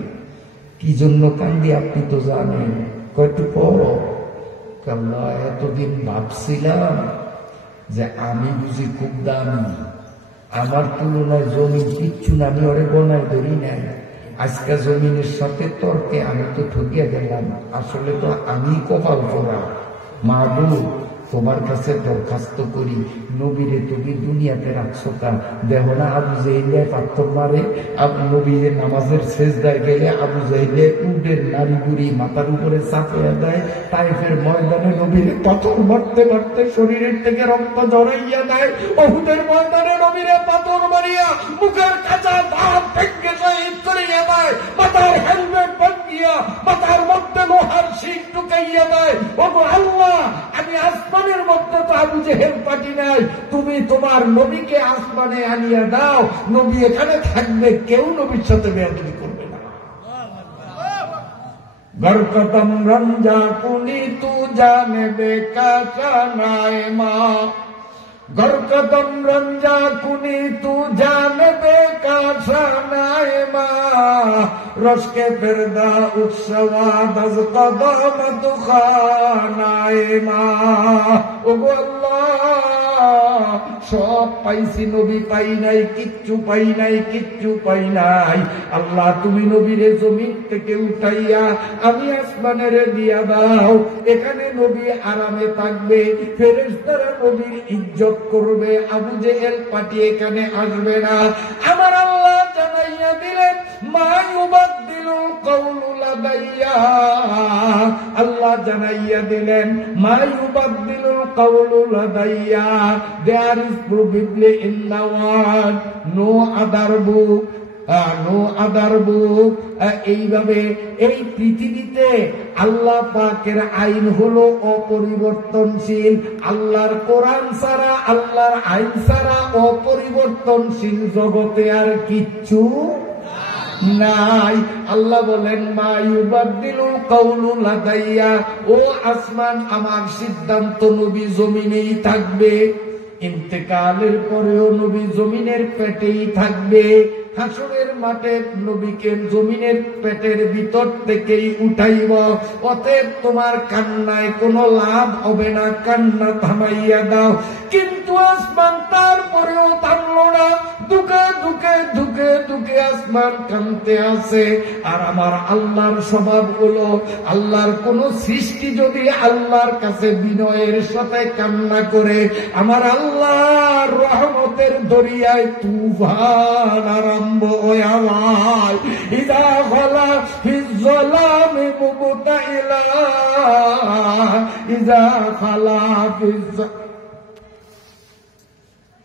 কি জন্য কান্দি আপনি তো জানেন। কয়টু পর আল্লাহ এতদিন ভাবছিলাম যে আমি বুঝি খুব দামি, আমার তুলনায় জমিন কিচ্ছু না, আমি ওরে বনায় ধরি নাই। আজকে জমিনের সাথে তর্কে আমি তো ঠকিয়া গেলাম, আসলে তো আমি কপাল পড়া। মাহবুব তোমার কাছে দরখাস্ত করি, নবীরে তুমি দুনিয়াতে রাখছো কা? দেখো না আবু জাহেলে পাথর মারে, নবীরে নামাজের সেজদায় গেলে আবু জাহেলে উটের নারী বুড়ি মাথার উপরে চাপিয়ে দেয়, তাইফের ময়দানে নবীরে পাথর মারতে মারতে শরীরের থেকে রক্ত ঝরাইয়া দেয়, উহুদের ময়দানে নবীরে পাথর মারিয়া মুখের কাঁচা দাঁত ভেঙে শহীদ করিয়া দেয়, মাথার হেলমেট ভাঙিয়া মাথার মধ্যে লোহার শিক ঢুকাইয়া দেয়। ওগো আল্লাহ, আমি আসমানের মধ্যে তো আবু জেহেল পাঠি নাই, তুমি তোমার নবীকে আসমানে আনিয়া দাও, নবী এখানে থাকবে, কেউ নবীর সাথে বেয়াদবি করবে না। গরকতম রঞ্জা কুনি তু জানে বেকাশা নাই মা, গরকতম রঞ্জা কুনি তু জানে বেকাশা নাই মা, রসকে ফেরদা উৎসবা দজ কদমত খানায় মা। ওগো আল্লাহ, সব পাইছি, নবী পাই নাই, কিচ্ছু পাই নাই। আল্লাহ তুমি নবীরে জমিন থেকে উঠাইয়া আমি আসমানের দিয়া দাও, এখানে নবী আরামে থাকবে, ফেরেশতারা নবীর ইজ্জত করবে, আবু জেহেল পাটি এখানে আসবে না। আমার আল্লাহ জানাইয়া দিলেন, মা ইউবাদদিলুল কাওলু লাদাইয়া, আল্লাহ জানাইয়া দিলেন, মা ইউবাদদিলুল কাওলু লাদাইয়া, there is probably in the world no other book, এইভাবে এই পৃথিবীতে আল্লাহ পাকের আইন হলো অপরিবর্তনশীল। আল্লাহর কোরআন ছাড়া, আল্লাহর আইন ছাড়া অপরিবর্তনশীল জগতে আর কিচ্ছু নাই। আল্লাহ বলেন, মা ইউবাদদিলুল কাওলু লাদাইয়া, ও আসমান আমার সিদ্ধান্ত নবী জমিনেই থাকবে, ইন্তেকালের পরেও নবী জমিনের পেটেই থাকবে, হাসরের মাঠে নবীকে জমিনের পেটের ভিতর থেকেই উঠাইব। অতএব তোমার কান্নায় কোনো লাভ হবে না, কান্না থামাইয়া দাও। কিন্তু আসমান তারপরেও থামল না, দুকে দুকে দুকে দুকে আসমান কাঁদতে আছে। আর আমার আল্লাহর স্বভাব হলো, আল্লাহর কোন সৃষ্টি যদি আল্লাহর কাছে বিনয়ের সাথে কান্না করে, আমার আল্লাহর রহমতের দরিয়ায় তুফান আরম্ভ হয়ে যায়। ইদা গলা ফিজ যালামি মুবতাইলা ইদা খালা ফিজ।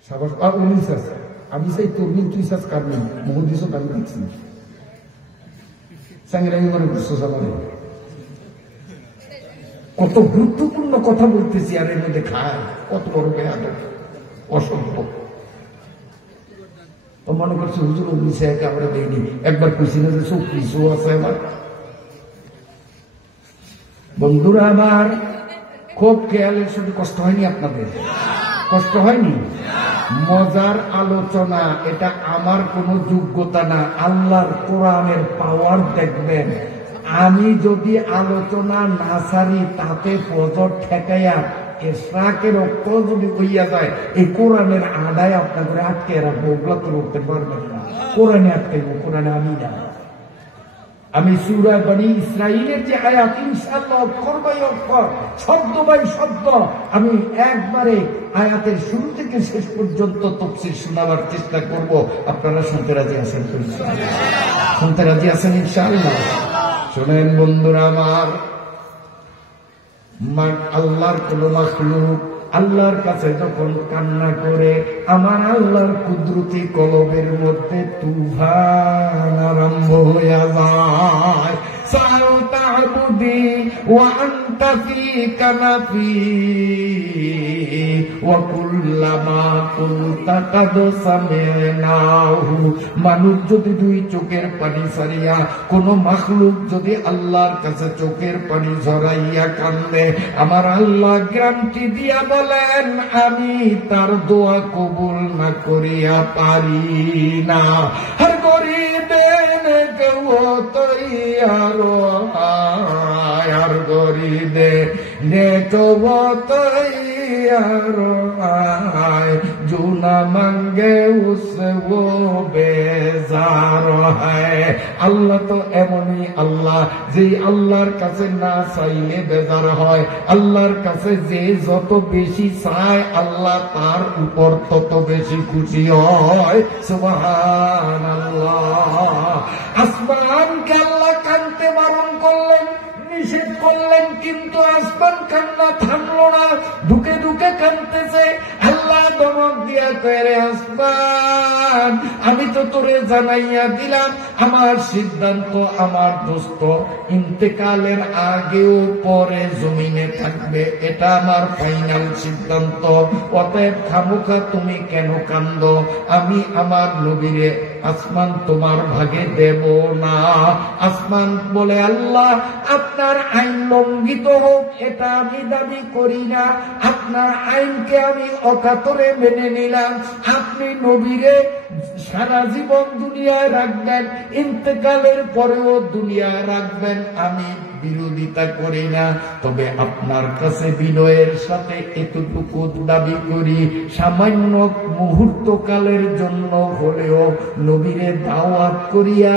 সাবাস। আর উনি স্যার, আমি সেই তরুণ তুই স্যার কারণ মহুদিসও দাবি রাখছি সাংরাই মনে করছো সবাই। কত গুরুত্বপূর্ণ কথা বলতেছি, আর এর মধ্যে খায় কত বড় বেয়াদ, অসভ্য। তো মনে করছে হুজুর অভিষে একে আমরা দেয়নি, একবার খুশি না যে সব কিছু আছে আমার। বন্ধুরা আমার, খুব খেয়ালের সাথে কষ্ট হয়নি আপনাদের? কষ্ট হয়নি? মজার আলোচনা, এটা আমার কোনো যোগ্যতা না, আল্লাহর কোরআনের পাওয়ার দেখবেন। আমি যদি আলোচনা না সারি তাতে ফজর ঠেকাইয়া এশরাকের অক্ষর যদি হইয়া যায়, এই কোরআনের আদায় আপনাদের আটকে রাখবো, ওগুলো তো করতে পারবেন না। কোরআনে আটকাইব, কোরআনে আমি না। আমি সূরা বনী ইসরাঈলের যে আয়াত, ইনশাআল্লাহ অক্ষর বাই অক্ষর, শব্দ বাই শব্দ আমি একবারে আয়াতের শুরু থেকে শেষ পর্যন্ত তাফসীর শোনাবার চেষ্টা করব। আপনারা শুনতে রাজি আছেন? শুনতে রাজি আছেন ইনশাআল্লাহ? শোনেন বন্ধুরা আমার, আল্লাহর কোন মাখলুক আল্লাহর কাছে যখন কান্না করে, আমার আল্লাহর কুদরতি কলবের মধ্যে তুফান আরম্ভ হয়ে যায়। সাউতা আবুদি ওয়া আনতা ফি কানাফি ওয়া কুল্লামা কুনতা কাদ সামিনাহু। মানুষ যদি দুই চোখের পানি ছাড়িয়া, কোন মাখলুক যদি আল্লাহর কাছে চোখের পানি ঝরাইয়া কান্দে, আমার আল্লাহ গ্যারান্টি দিয়া বলেন, আমি তার দোয়া কবুল না করিয়া পারি না। হর করি দেনে কেউ তৈয়ার, আর করি দে কেউ তৈয়ার, जो ना मांगे उससे वो बेजार है। আল্লাহ তো এমনই আল্লাহ, যে আল্লাহর কাছে না চাইলে বেজার হয়। আল্লাহর কাছে যে যত বেশি চায়, আল্লাহ তার উপর তত বেশি খুশি হয়। সুবহানাল্লাহ। আসমানকে আল্লাহ কাঁদতে বারণ করলেন, নিষেধ করলেন, কিন্তু আসমান কান্না থামলো না, ঢুকে ঢুকে কাঁদতেছে। আল্লাহ ধমক দিয়া কয়ে, আসমান আমি তো তোরে জানাইয়া দিলাম আমার সিদ্ধান্ত, আমার দোস্ত ইন্তেকালের আগেও পরে জমিনে থাকবে, এটা আমার ফাইনাল সিদ্ধান্ত। অতএব খামোখা তুমি কেন কান্দ? আমি আমার নবীরে আসমান তোমার ভাগে দেব না। আসমান বলে, আল্লাহ আপনার আইন লঙ্ঘিত হোক এটা আমি দাবি করি না, আপনার আইনকে আমি অকাতরে মেনে নিলাম। আপনি নবীরে সারা জীবন দুনিয়ায় রাখবেন, ইন্তেকালের পরেও দুনিয়ায় রাখবেন, আমি বিরোধিতা করি না। তবে আপনার কাছে বিনয়ের সাথে এতটুকু দাবি করি, সামান্য মুহূর্তকালের জন্য হলেও নবীরে দাওয়াত করিয়া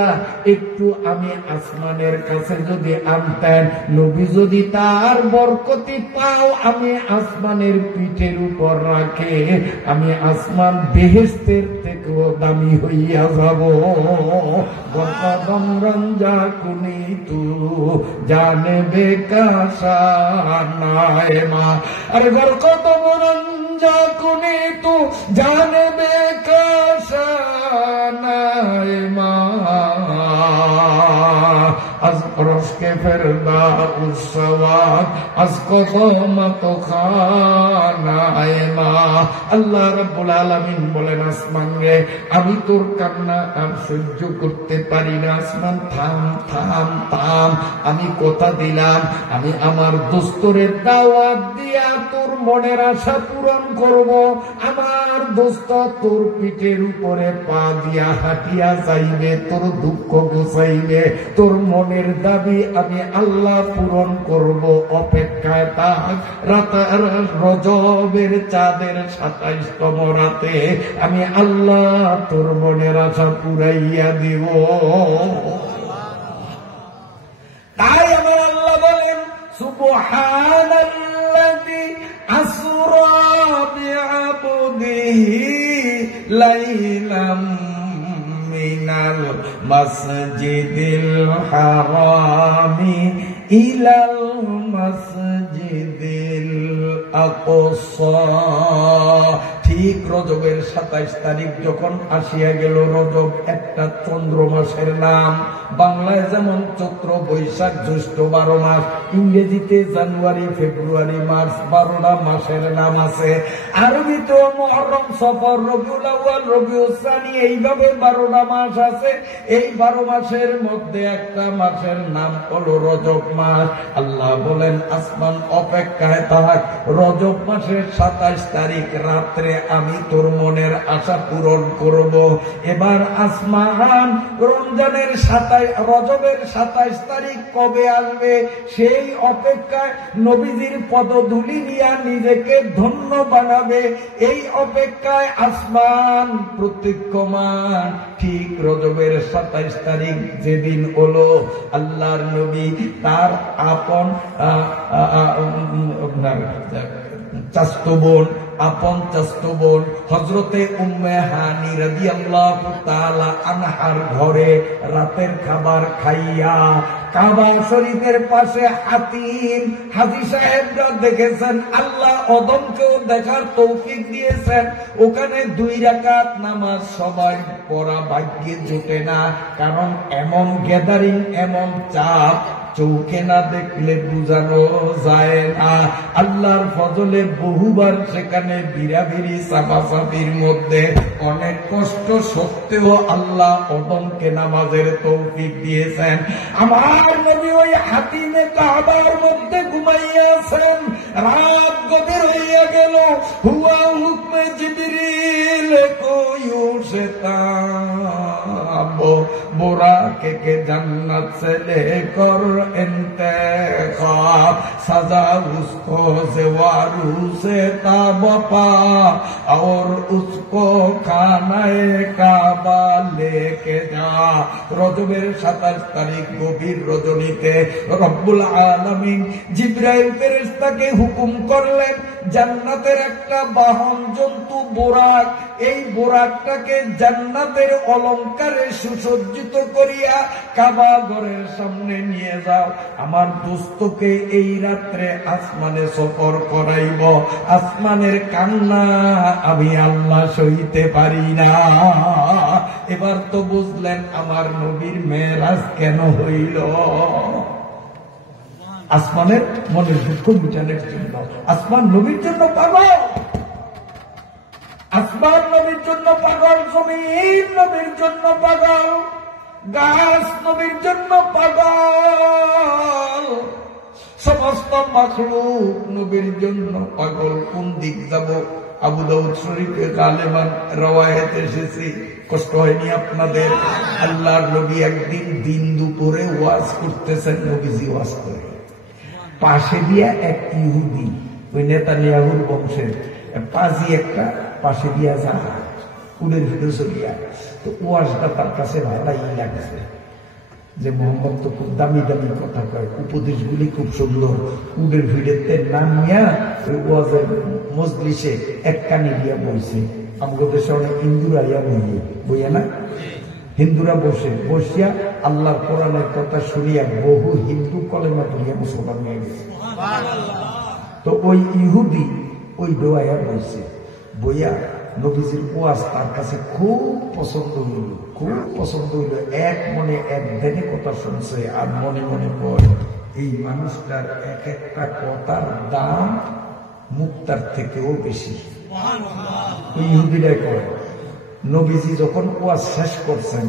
একটু আমি আসমানের কাছে যদি আনতেন, নবী যদি তার বরকতি পাও, আমি আসমানের পিঠের উপর রাখে, আমি আসমান বেহেশতের থেকেও দামি হইয়া যাব। গতদম রঞ্জা কুনি তু জানে বেকাশানায় মা, আরে গতদম রঞ্জা কুনি তু জানে বেকাশানায় মা, از عرش کے فردا اس سواد از قدمت خانہ ماں। আল্লাহ রাব্বুল আলামিন বলেন, আসমান রে আমি তোর কান্না আর সহ্য করতে পারি না। আসমান থাম থাম থাম, আমি কথা দিলাম আমি আমার দোস্তরের দাওয়াত দিয়া তোর মনের আশা পূরণ করব। আমার দোস্ত তোর পিঠের উপরে পা দিয়া হাঁটিয়া যাইবে, তোর দুঃখ গুছাইবে, তোর মনে মনের দাবি আমি আল্লাহ পূরণ করব, অপেক্ষায় থাক। রজবের চাঁদের 27তম রাতে আমি আল্লাহ তোর মনের আশা পুরাইয়া দিব। তাই আমার আল্লাহ বলেন সুবহানাল্লাযী আসরা বিআবদিহি লাইলাম মিনাল মাসজিদিল হারামি ইলাল মাসজিদিল আকসা। ঠিক রজবের 27 তারিখ যখন আসিয়া গেল, রজব একটা চন্দ্র মাসের নাম। বাংলায় যেমন চৈত্র, বৈশাখ, জ্যৈষ্ঠ 12 মাস, ইংরেজিতে জানুয়ারি, ফেব্রুয়ারি, মার্চ 12টা মাসের নাম আছে। আরবিতে মুহররম, সফর, রবিউল আউয়াল, রবিউল সানি, এইভাবে 12টা মাস আছে। এই 12 মাসের মধ্যে একটা মাসের নাম হলো রজব মাস। আল্লাহ বলেন আসমান অপেক্ষায় থাক, রজব মাসের 27 তারিখ রাত্রে আমি তোর মনের আশা পূরণ করব। এবার আসমান রমজানের রজবের 27 তারিখ কবে আসবে সেই অপেক্ষায় নবীজির পদধূলি নিয়ে নিজেকে ধন্য বানাবে। এই অপেক্ষায় আসমান প্রতীক্ষমান। ঠিক রজবের 27 তারিখ যেদিন হলো, আল্লাহর নবী তার আপন চাচতো বোন, আপন চাচতো বোন হযরতে উম্মে হানি রাদিয়াল্লাহু তাআলা আনহার ঘরে রাতের খাবার খাইয়া কাবা শরীফের পাশে হাতিম হাজী সাহেবরা দেখেছেন, আল্লাহ অদমকেও দেখার তৌফিক দিয়েছেন। ওখানে 2 রাকাত নামাজ সবাই পড়া ভাগ্যে জোটে না, কারণ এমন গ্যাদারিং, এমন চাপ চোখে না দেখলে বুঝানো যায় না। আল্লাহর ফজলে বহুবার সেখানে বিরাবিরি সাফাসাফির মধ্যে অনেক কষ্ট সত্ত্বেও আল্লাহ অদমকে নামাজের তৌফিক দিয়েছেন। আমার নবী ওই হাতিমে কাবার মধ্যে ঘুমাইয়াছেন। রাত গভীর হইয়া গেল। হুয়া হুকমে জিবরিল কোয়ু শেতাব बोरा के जन्नत से लेकर इंतखाब सजा उसको सेवारू से ताबपा और उसको खानाए काबा लेके जा। রজবের 27 তারিখ গভীর রজনীতে রব্বুল আলামিন জিবরাইল ফেরেশতাকে হুকুম করলেন, জান্নাতের একটা বাহন জন্তু বোরাক, এই বোরাকটাকে জান্নাতের অলংকারে সুসজ্জিত করিয়া কাবা ঘরের সামনে নিয়ে যাও। আমার দোস্তকে এই রাত্রে আসমানে সফর করাইব। আসমানের কান্না আমি আল্লাহ সইতে পারি না। এবার তো বুঝলেন আমার নবীর মেরাজ কেন হইল। আসমানের মনের দুঃখ মিটানোর জন্য। আসমান নবীর জন্য পাগল, আসমান নবীর জন্য পাগল, জমিন নবীর জন্য পাগল, গাছ নবীর জন্য পাগল, সমস্ত মাখলুক নবীর জন্য পাগল। কোন দিক যাব? আবু দাউদ শরীফে গালেবান রওয়ায়াত এসেছে, কষ্ট হয়নি আপনাদের? আল্লাহর নবী একদিন দিন দুপুরে ওয়াজ করতেছেন, নবীজি ওয়াজ করে, পাশে দিয়া এক ইহুদি, ওই নেতানিয়াহুর বংশের পাজি একটা পাশে দিয়া যা কুলের ভিতরে চলিয়া। তো ওয়াজটা তার কাছে ভালোই লাগছে যে মোহাম্মদ তো খুব দামি দামি কথা কয়, উপদেশগুলি খুব সুন্দর। কুলের ভিড়েতে নাম নিয়া ওই ওয়াজের মজলিসে এক কানে গিয়া বইছে। আমাদের দেশে অনেক হিন্দুরা ইয়া বইয়া না, হিন্দুরা বসিয়া আল্লাহর কোরআনের কথা শুনিয়া বহু হিন্দু কলেমা পড়িয়া মুসলমান হয়ে গেছে। তো ওই ইহুদি ওই দোয়া বলছে, বইয়া নবীজির ওয়াজ তার কাছে খুব পছন্দ হইল, খুব পছন্দ হইল। এক মনে এক ধ্যানে কথা শুনছে আর মনে মনে কয়, এই মানুষটার এক একটা কথার দাম মুক্তার থেকেও বেশি। ওই ইহুদিরাই কয়, নবীজি যখন ওয়াজ শেষ করছেন,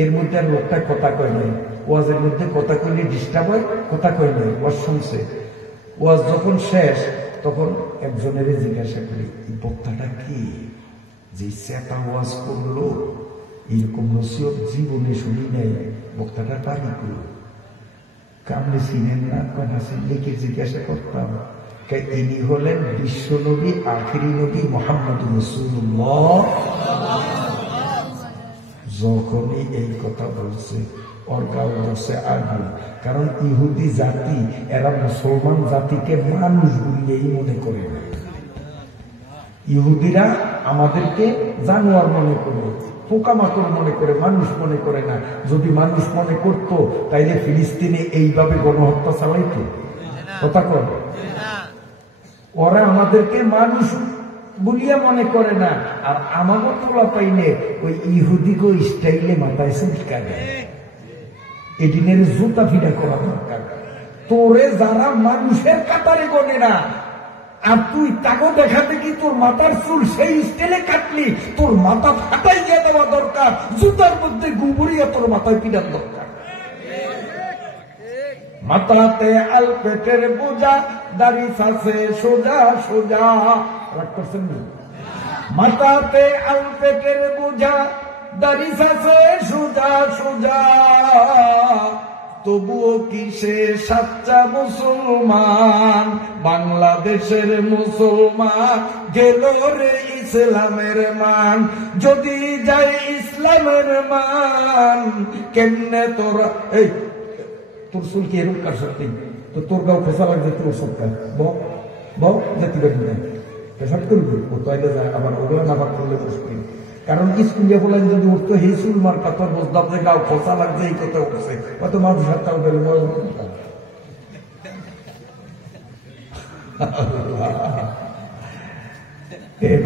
এর মধ্যে আর লোকটা কথা কয় নাই। ওয়াজের মধ্যে কথা কইলে ডিস্টার্ব হয়, কথা কয় নাই, ওয়াজ শুনছে। ওয়াজ যখন শেষ তখন একজনের জিজ্ঞাসা করি, এই বক্তাটা কি যে সেটা ওয়াজ করলো, এরকম নসিহত জীবনে শুনি নাই, বক্তাটা পারি করলো। আপনি চিনেন না? কথা চিনলে কি জিজ্ঞাসা করতাম। ইনি হলেন বিশ্ব নবী, আখিরি নবী মুহাম্মদুর রাসূলুল্লাহ। যখনই এই কথা বলছে ওর গাও বসে আগুন। কারণ ইহুদি জাতি এরা মুসলমান জাতিকে মানুষ বলিয়েই মনে করে না। ইহুদিরা আমাদেরকে জানোয়ার মনে করে, পোকামাকড় মনে করে, মানুষ মনে করে না। যদি মানুষ মনে করত তাইলে ফিলিস্তিনে এইভাবে গণহত্যা চালাইত? কথা কর। ওরা আমাদেরকে মানুষ বলিয়া মনে করে না। আর আমাকে তোলা পাইলে ওই ইহুদিকে স্টাইলে মাথায় চুলকা দেয়। এদিনের জুতা ফিটা করা দরকার। তোরে যারা মানুষের কাতারে গনে না, আর তুই তাকে দেখাতে কি তোর মাথার চুল সেই স্টাইলে কাটলি, তোর মাথা ফাটাই দিয়ে দেওয়া দরকার, জুতার মধ্যে গুবরিয়া তোর মাথায় পিটার দরকার। মাথাতে আল পেটের বোঝা, দাড়ি আছে সোজা সোজা। রাগ করছেন না? মাথাতে আল পেটের বোঝা, দাড়ি আছে সোজা সোজা, তবুও কি সে সাচ্চা মুসলমান? বাংলাদেশের মুসলমান গেল রে ইসলামের মান। যদি যাই ইসলামের মান, কেমনে তোরা এই তোর চুল কি এরকম কার সত্যি? তো তোর গাও ফেসা লাগছে তোর সরকার বউ জাতি বাড়ি নাই পেশাব করবি ও তৈলে যায়। আবার ওগুলো নাবাদ করলে মুশকিল। কারণ স্কুলে বলেন যদি উঠতো হে চুল মার কাতর বসদাম যে গাও ফসা লাগছে এই কথা উঠছে, কত মানুষ হাতটাও গেল।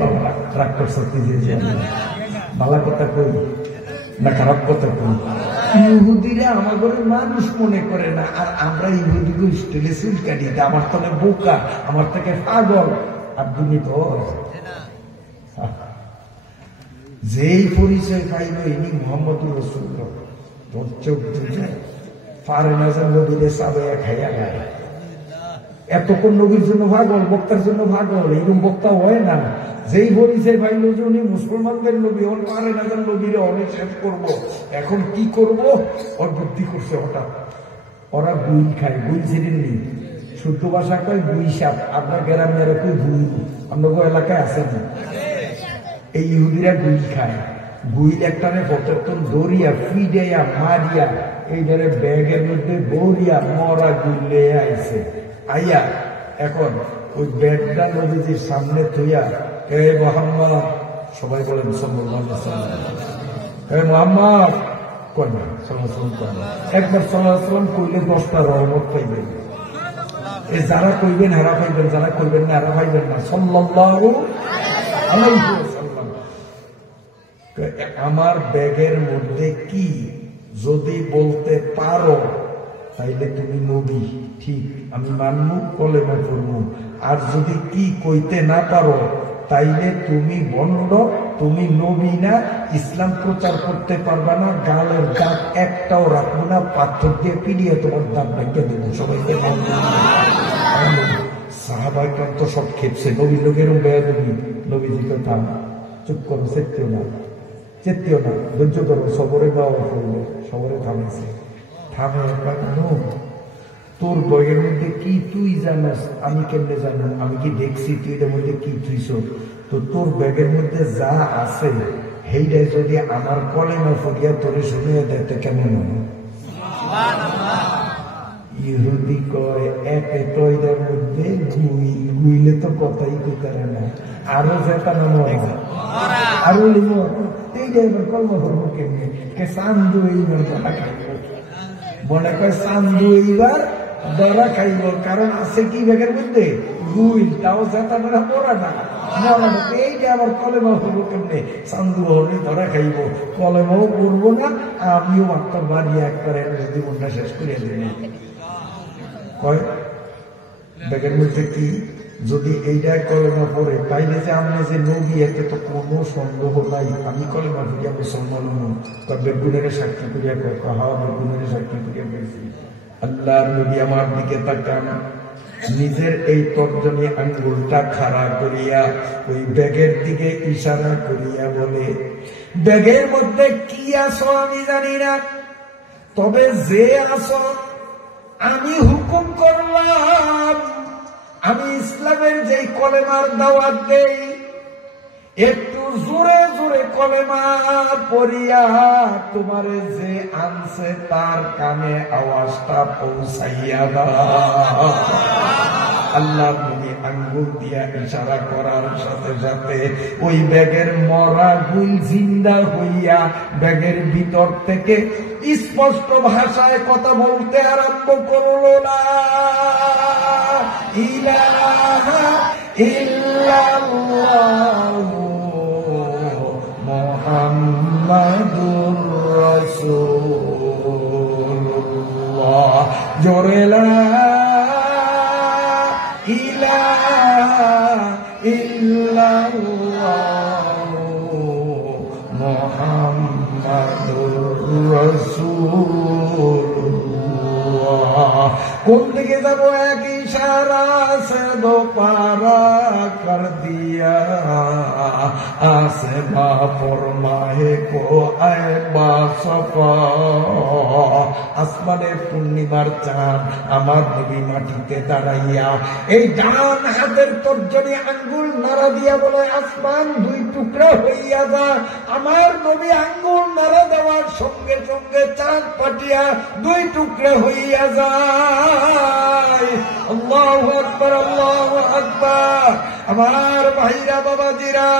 বাবা রাগ করছে ভালো কথা কই না খারাপ কথা কই? ইহুদিরা আমাদের মানুষ মনে করে না, আর আমরা ইহুদিকে স্টেলে চুল কাটি। আমার তো বোকা, আমার থেকে পাগল। আর তুমি তো যেই পরিচয় পাইল ইনি মুহাম্মদুর রাসূলুল্লাহ, তোর চোখ দুটো পারে না যে নবীরে চাবাইয়া খাইয়া গায়। এতক্ষণ নবীর জন্য ভাগল, বক্তার জন্য ভাগল, এরকম বক্তা হয় না। যেই পরিচয় পাইল যে উনি মুসলমানদের নবী, ওর পারে না যে নবীরে অনেক শেষ করবো। এখন কি করব? ওর বুদ্ধি করছে হঠাৎ। ওরা গুই খায়, গুই ছেড়ে নেই, শুদ্ধ ভাষা কয় গুই সাপ। আপনার গ্রামের কই গুই, আপনার এলাকায় আছে না? এই ইহুদিরা গুই খায়। গুইল একটানে পঁচাত্তর দৌড়িয়া ফিডাইয়া মারিয়া এইটারে ব্যাগের মধ্যে বৌরিয়া মরা গুলে আইছে। আইয়া এখন ওই ব্যাগটা নবীজির সামনে থইয়া, হে মোহাম্মদ, সবাই বলেন সাল্লাল্লাহু আলাইহি ওয়াসাল্লাম, হে মোহাম্মদ কন্যা সাল্লাল্লাহু আলাইহি ওয়াসাল্লাম। একবার সাল্লাল্লাহু আলাইহি ওয়াসাল্লাম কইলে 10টা রহমত পাইবেন। এ যারা কইবেন হারা পাইবেন, যারা কইবেন না হারা পাইবেন না। সাল্লাল্লাহু আলাইহি ওয়াসাল্লাম, আমার ব্যাগের মধ্যে কি যদি বলতে পারো তাইলে তুমি নবী, ঠিক আমি মানবো, কলেমা পড়বো। আর যদি কি কইতে না পারো তাইলে তুমি বন্ড, তুমি নবী না, ইসলাম প্রচার করতে পারবা না, গালের দাঁত একটাও রাখবো না, পাথর দিয়ে পিড়িয়ে তোমার দাঁত ভেঙে দেবো। সবাইকে সাহাবাইকার তো সব খেপছে, নবী লোকেরও বেয়াদবি। নবীজিকে থাম, চুপ করো, চেতেও না, চেতেও না, ধৈর্য করো, সবরে বাবা করলো, সবরে থামেছে। থামে একবার, তোর বইয়ের মধ্যে কি তুই জানাস, আমি কেমনে জানো? আমি কি দেখছি তুই এটার মধ্যে কি তুইছ? তো তোর ব্যাগের মধ্যে যা আছে সেইটাই যদি আমার কলেমা ফরিয়া তোরে শুনিয়ে দেয় তো কেমন হবে? ইহুদি কয় একে তৈরির মধ্যে গুইলে তো কথাই করে না, আরো যেতানো আরো লিব এইটা এবার কলমা করবো কেমনি? কে চান্দু এইবার ধরা খাইব, মনে কয় চান্দু এইবার ধরা খাইব। কারণ আছে কি ব্যাগের মধ্যে? গুইল, তাও যেতানোরা পড়া না। এইটা আবার কলেমা করবো কেমনে? চান্দু হলে ধরা খাইব, কলেমাও করবো না, আমিও মাত্র বাড়িয়ে একবার জীবনটা শেষ করিয়া দিই। কয় ব্যাগের মধ্যে কি যদি এইটা কলেমা পড়ে তাইলে যে আমরা যে নবী, এতে তো কোনো সন্দেহ নাই। আমি কলেমা করিয়া মুসলমান হন, বেগুনের সাক্ষী করিয়া হওয়া, বেগুনের সাক্ষী করিয়া পেয়েছি। আল্লাহর নবী আমার দিকে তাকান, নিজের এই তর্জনী আঙ্গুলটা খাড়া করিয়া ওই ব্যাগের দিকে ইশারা করিয়া বলে, ব্যাগের মধ্যে কি আসো আমি জানি না, তবে যে আসো আমি হুকুম করলাম, আমি ইসলামের যেই কলেমার দাওয়াত দেই, একটু জোরে জোরে কলেমা পড়িয়া তোমারে যে আনছে তার কানে আওয়াজটা পৌঁছাইয়া দাও। আল্লাহ নবী আঙ্গুল দিয়া ইশারা করার সাথে সাথে ওই ব্যাগের মরা গুল জিন্দা হইয়া ব্যাগের ভিতর থেকে স্পষ্ট ভাষায় কথা বলতে আরম্ভ করল, লা ইলাহা ইল্লাল্লাহু মুহাম্মাদুর রাসূলুল্লাহ। জোরে লা ইলাহা ইল্লাল্লাহু মুহাম্মাদুর রাসূলুল্লাহ। কোন দিকে যাবো? এক ইশারা से दो पारा कर दिया, आसे बा फरमाए को आए बासफा। আসমানের পূর্ণিমার চাঁদ আমার নবী মাটিতে দাঁড়াইয়া এই ডান হাতের তর্জনী আঙ্গুল নাড়া দিয়া বলে, আসমান দুই টুকরা হইয়া যা। আমার নবী আঙ্গুল নাড়া দেওয়ার সঙ্গে সঙ্গে চাঁদ পাটিয়া দুই টুকরা হইয়া যায়। আল্লাহু আকবার, আল্লাহু আকবার। আমার ভাইরা বাবাজিরা,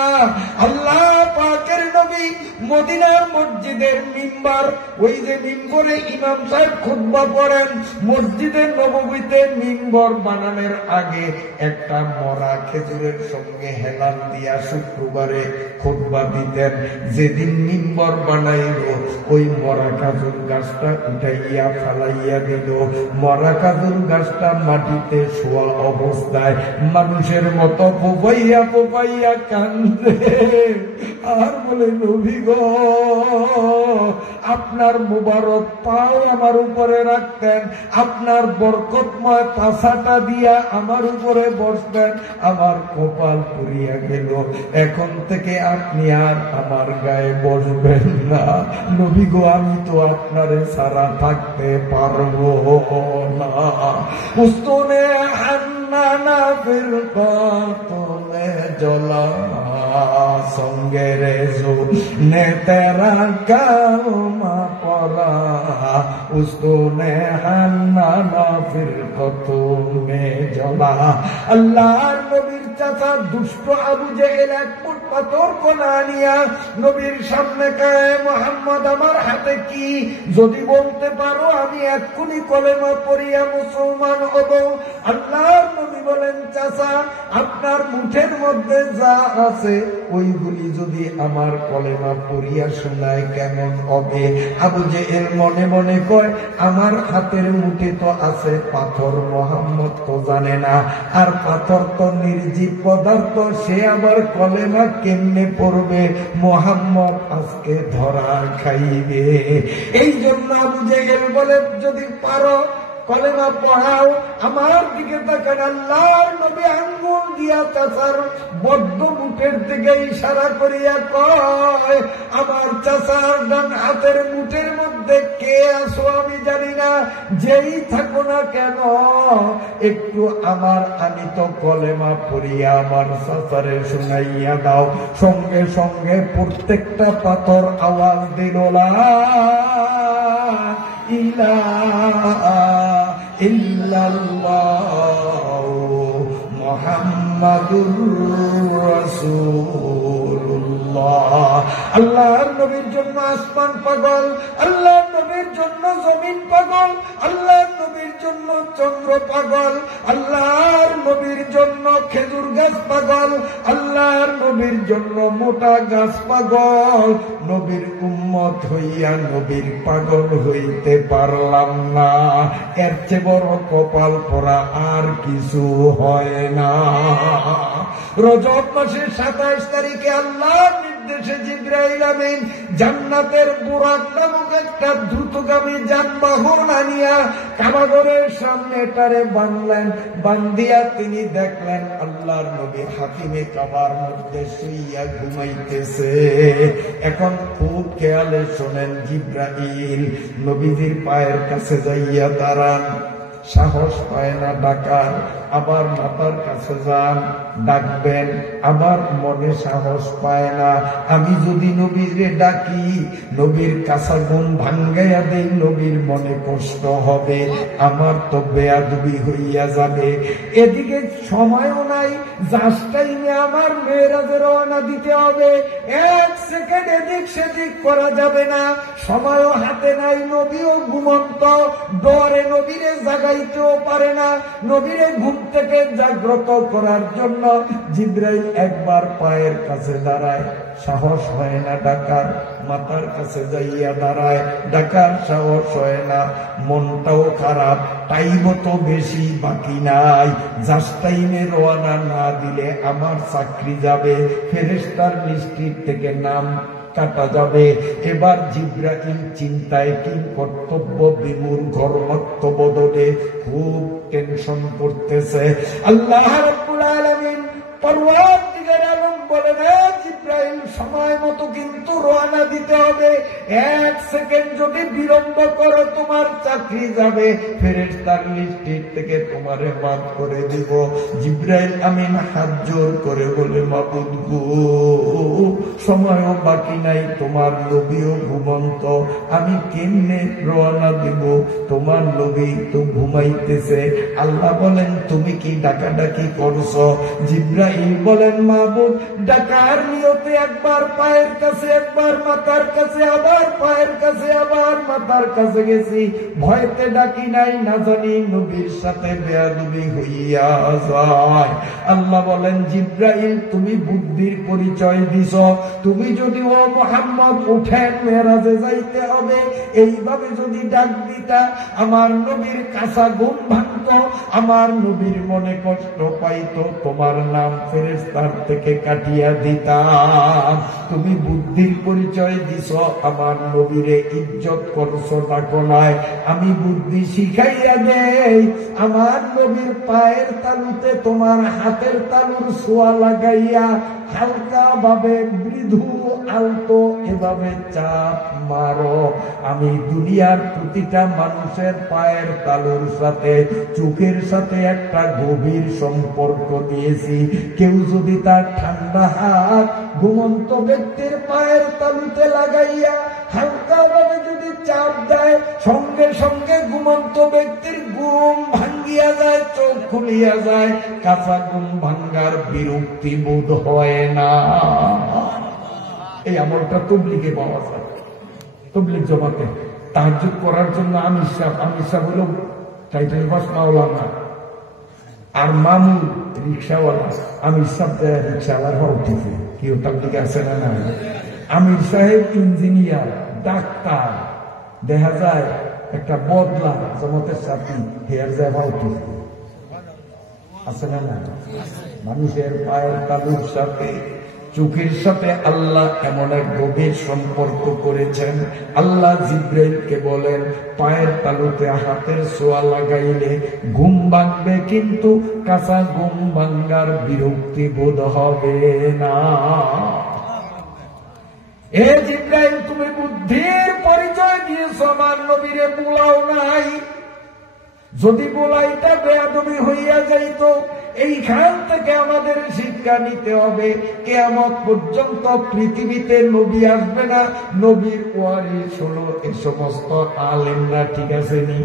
আল্লাহ পাকের নবী মদিনার মসজিদের মিম্বার, ওই যে মিম্বরে ইমাম সাহেব খুতবা পড়েন, মসজিদের নববীতে মিম্বর বানানোর আগে একটা মরা খেজুরের সঙ্গে হেলান দিয়া শুক্রবারে খুতবা দিতেন। যেদিন মিম্বর বানাইল ওই মরা খেজুর গাছটা উঠাইয়া ফালাইয়া দিল। মরা খেজুর গাছটা মাটিতে শোয়া অবস্থায় মানুষের মতো পোপাইয়া পোপাইয়া কান্দে আর বলে, নবী গো, আপনার মুবারক পাও আমার উপরে রাখতেন, আপনার বরকতময় পাছাটা দিয়া আমার উপরে বসতেন, আমার কপাল পুড়িয়া গেল। এখন থেকে আপনি আর আমার গায়ে বসবেন না। নবী গো, আমি তো আপনারে ছাড়া থাকতে পারবো না। উস্তনে হান্নানা ফিরকাতুনে জলা সঙ্গে রেজু নে তেরা কালমা পড়া। উস্তনে হান্নানা ফিরকাতুনে জলা। আল্লাহর নবীর চাচা দুষ্ট আবু জেহেল এক ফুট পাথর কোনা নিয়া নবীর সামনে কয়, মুহাম্মদ আমার হাতে কি? যদি বলতে পারো আমি এক্ষুনি কলেমা পড়িয়া মুসলমান হব। আল্লাহর নবী বলেন, চাচা আপনার মুঠের মধ্যে যা আছে ওইগুলি যদি আমার কলেমা পড়িয়া শোনায় কেমন হবে? আবু জেহেল মনে মনে কয়, আমার হাতের মুঠে তো আছে পাথর, মুহাম্মদ তো জানে না, আর পাথর তো নির্জীব পদার্থ, সে আবার কলেমা কেমনে পড়বে? মুহাম্মদ আজকে ধরা খাইবে। এই জন্য আবু জেহেল বলে, যদি পারো কলেমা পড়াও। আমার দিকে তাকান, আল্লাহর নবী আঙ্গুল দিয়া চাচার বদ্ধ মুঠের দিকে ইশারা করিয়া কয়, আমার চাচার ডান হাতের মুঠের মধ্যে কে আসো আমি জানি না, যেই থাকো না কেন একটু আমি তো কলেমা পড়িয়া আমার চাচারে শুনাইয়া দাও। সঙ্গে সঙ্গে প্রত্যেকটা পাথর আওয়াজ দিল, লা ইলাহা ইল্লাল্লাহু মুহাম্মাদুর রাসূলুল্লাহ। আল্লাহর নবীর জন্য আসমান পাগল, আল্লাহর নবীর জন্য জমিন পাগল, আল্লাহর নবীর জন্য চন্দ্র পাগল, আল্লাহর নবীর জন্য খেজুর গাছ পাগল, আল্লাহর নবীর জন্য মোটা গাছ পাগল। নবীর উম্মত হইয়া নবীর পাগল হইতে পারলাম না, এর চেয়ে বড় কপাল পরা আর কিছু হয় না। রজব মাসের 27 তারিখে আল্লাহর নির্দেশে জিবরাইল আমিন জান্নাতের বুরাক নামক একটা দ্রুতগামী যানবাহন আনিয়া কাবাঘরের সামনে তারে বাঁধলেন। বান্ধিয়া তিনি দেখলেন আল্লাহর নবী হাতিমে কাবার মধ্যে শুইয়া ঘুমাইতেছে। এখন খুব খেয়ালে শোনেন, জিবরাইল নবীজির পায়ের কাছে যাইয়া দাঁড়ান। সাহস পায় না ডাকার। আবার মাতার কাছে যান, ডাকবেন, আবার মনে সাহস পায় না। আমি যদি নবীরে ডাকি, নবীর কাছা ঘুম ভাঙ্গাইয়া দেই, নবীর মনে কষ্ট হবে, আমার তো বেয়াদবি হইয়া যাবে। এদিকে সময়ও নাই, জাস্ট টাইমে আমার মেয়েরাজে রওনা দিতে হবে। 1 সেকেন্ড এদিক সেদিক করা যাবে না, সময়ও হাতে নাই। নবীও ঘুমন্ত, ডরে নবীরে জাগাইতেও পারে না। নবীরে ঘুম থেকে জাগ্রত করার জন্য জিবরাইল একবার পায়ের কাছে দাঁড়ায়, সাহস হয় না ডাকার। মাতার কাছে যাইয়া দাঁড়ায়, ডাকার সাহস হয় না। মনটাও খারাপ, টাইমও তো বেশি বাকি নাই। জাস্ট টাইমে রওনা না দিলে আমার চাকরি যাবে, ফেরেশতার লিস্টির থেকে নাম কাটা যাবে। এবার জিবরাইল চিন্তায় কি কর্তব্য বিমূর ঘরমত্ত বদলে খুব টেনশন করতেছে। আল্লাহ রাব্বুল আলামিন পরওয়ারদিগার আলম বলেন, জিবরাইল সময় মতো কিন্তু রওনা দিতে হবে। 1 সেকেন্ড যদি বিলম্ব করো তোমার চাকরি যাবে, ফেরেশতার লিস্টির থেকে তোমারে বাদ করে দিব। জিবরাইল আমিন হাত জোর করে বলে, মাবুদ গো, সময়ও বাকি নাই, তোমার নবীও ঘুমন্ত, আমি কেমনে রওনা দিব? তোমার নবী তো ঘুমাইতেছে। আল্লাহ বলেন, তুমি কি ডাকাডাকি করছো? জিবরাইল বলেন, মাবুদ, ডাকার নিয়তে একবার পায়ের কাছে, একবার মাথার কাছে, আবার পায়ের কাছে, আবার মাথার কাছে গেছি, ভয়তে ডাকি নাই, না জানি নবীর সাথে বেয়াদবি হইয়া যায়। আল্লাহ বলেন, জিবরাইল তুমি বুদ্ধির পরিচয় দিছ, তুমি যদি ও মুহাম্মদ উঠেন মেরাজে যাইতে হবে, এইভাবে যদি ডাক দিতা, আমার নবীর কাঁচা ঘুম ভাঙত, আমার নবীর মনে কষ্ট পাইতো, তোমার নাম ফেরেশতার থেকে কাটিয়া দিতাম। তুমি বুদ্ধির পরিচয় দিছ, আমার নবীরে ইজ্জত করছো ডাকো নাই, আমি বুদ্ধি শিখাইয়া দেই। আমার নবীর পায়ের তালুতে তোমার হাতের তালুর ছোঁয়া লাগাইয়া হালকা ভাবে মৃদু আলতো এভাবে চাপ মারো। আমি দুনিয়ার প্রতিটা মানুষের পায়ের তালুর সাথে, চোখের সাথে একটা গভীর সম্পর্ক দিয়েছি। কেউ যদি তার ঠান্ডা হাত ঘুমন্ত ব্যক্তির পায়ের তালুতে লাগাইয়া হালকা ভাবে যদি চাপ দেয়, সঙ্গে সঙ্গে ঘুমন্ত ব্যক্তির ঘুম ভাঙ্গিয়া যায়, চোখ খুলিয়া যায়। কাঁচা ঘুম ভাঙ্গার বিরক্তি বোধ হয় না। এই আমলটা তবলিগে পাওয়া যায়। তবলিগ জমাতে তাহাজ্জুদ করার জন্য আমির সাহেব হলো টাইটেল পাস মাওলানা, আর মামুন রিক্সাওয়ালা। আমির সাহেব রিক্সাওয়ালার হওয়া উঠেছে, কেউ তাবলিগে আছে না? না। আমির সাহেব ইঞ্জিনিয়ার, ডাক্তার, দেখা যায় একটা বদলা জমাতের সাথে হেয়ার যায় হওয়া উঠেছে, আছে না? না। মানুষের পায়ের তালুর সাথে, চোখের সাথে আল্লাহ এমন এক গভীর সম্পর্ক করেছেন। আল্লাহ জিবরাইলকে বলেন, পায়ের তালুতে হাতের ছোঁয়া লাগাইলে ঘুম ভাঙবে, কিন্তু কাঁচা ঘুম ভাঙ্গার বিরক্তি বোধ হবে না। এ জিবরাইল, তুমি বুদ্ধির পরিচয় দিয়েছো, আমার নবীরে বোলাও নাই। যদি বোলাইটা বেয়াদবি হইয়া যাইত, এইখান থেকে আমাদের শিক্ষা নিতে হবে, কিয়ামত পর্যন্ত পৃথিবীতে নবী আসবে না, নবীর ওয়ারিস হলো এই সমস্ত আলেমরা। ঠিক আছে নি?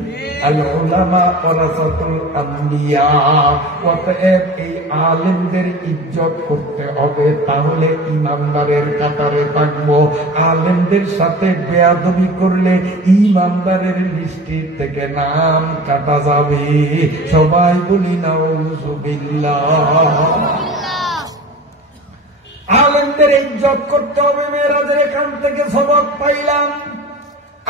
আল উলামা ওয়ারাসাতুল আম্বিয়া। অতএব এই আলেমদের ইজ্জত করতে হবে, তাহলে ইমানদারের কাতারে থাকবো। আলেমদের সাথে বেয়াদবি করলে ইমানদারের লিস্টির থেকে নাম কাটা যাবে। সবাই বলি নাউযুবিল্লাহ। আলেমদের ইজ্জত করতে হবে। মেরাজের এখান থেকে সবক পাইলাম।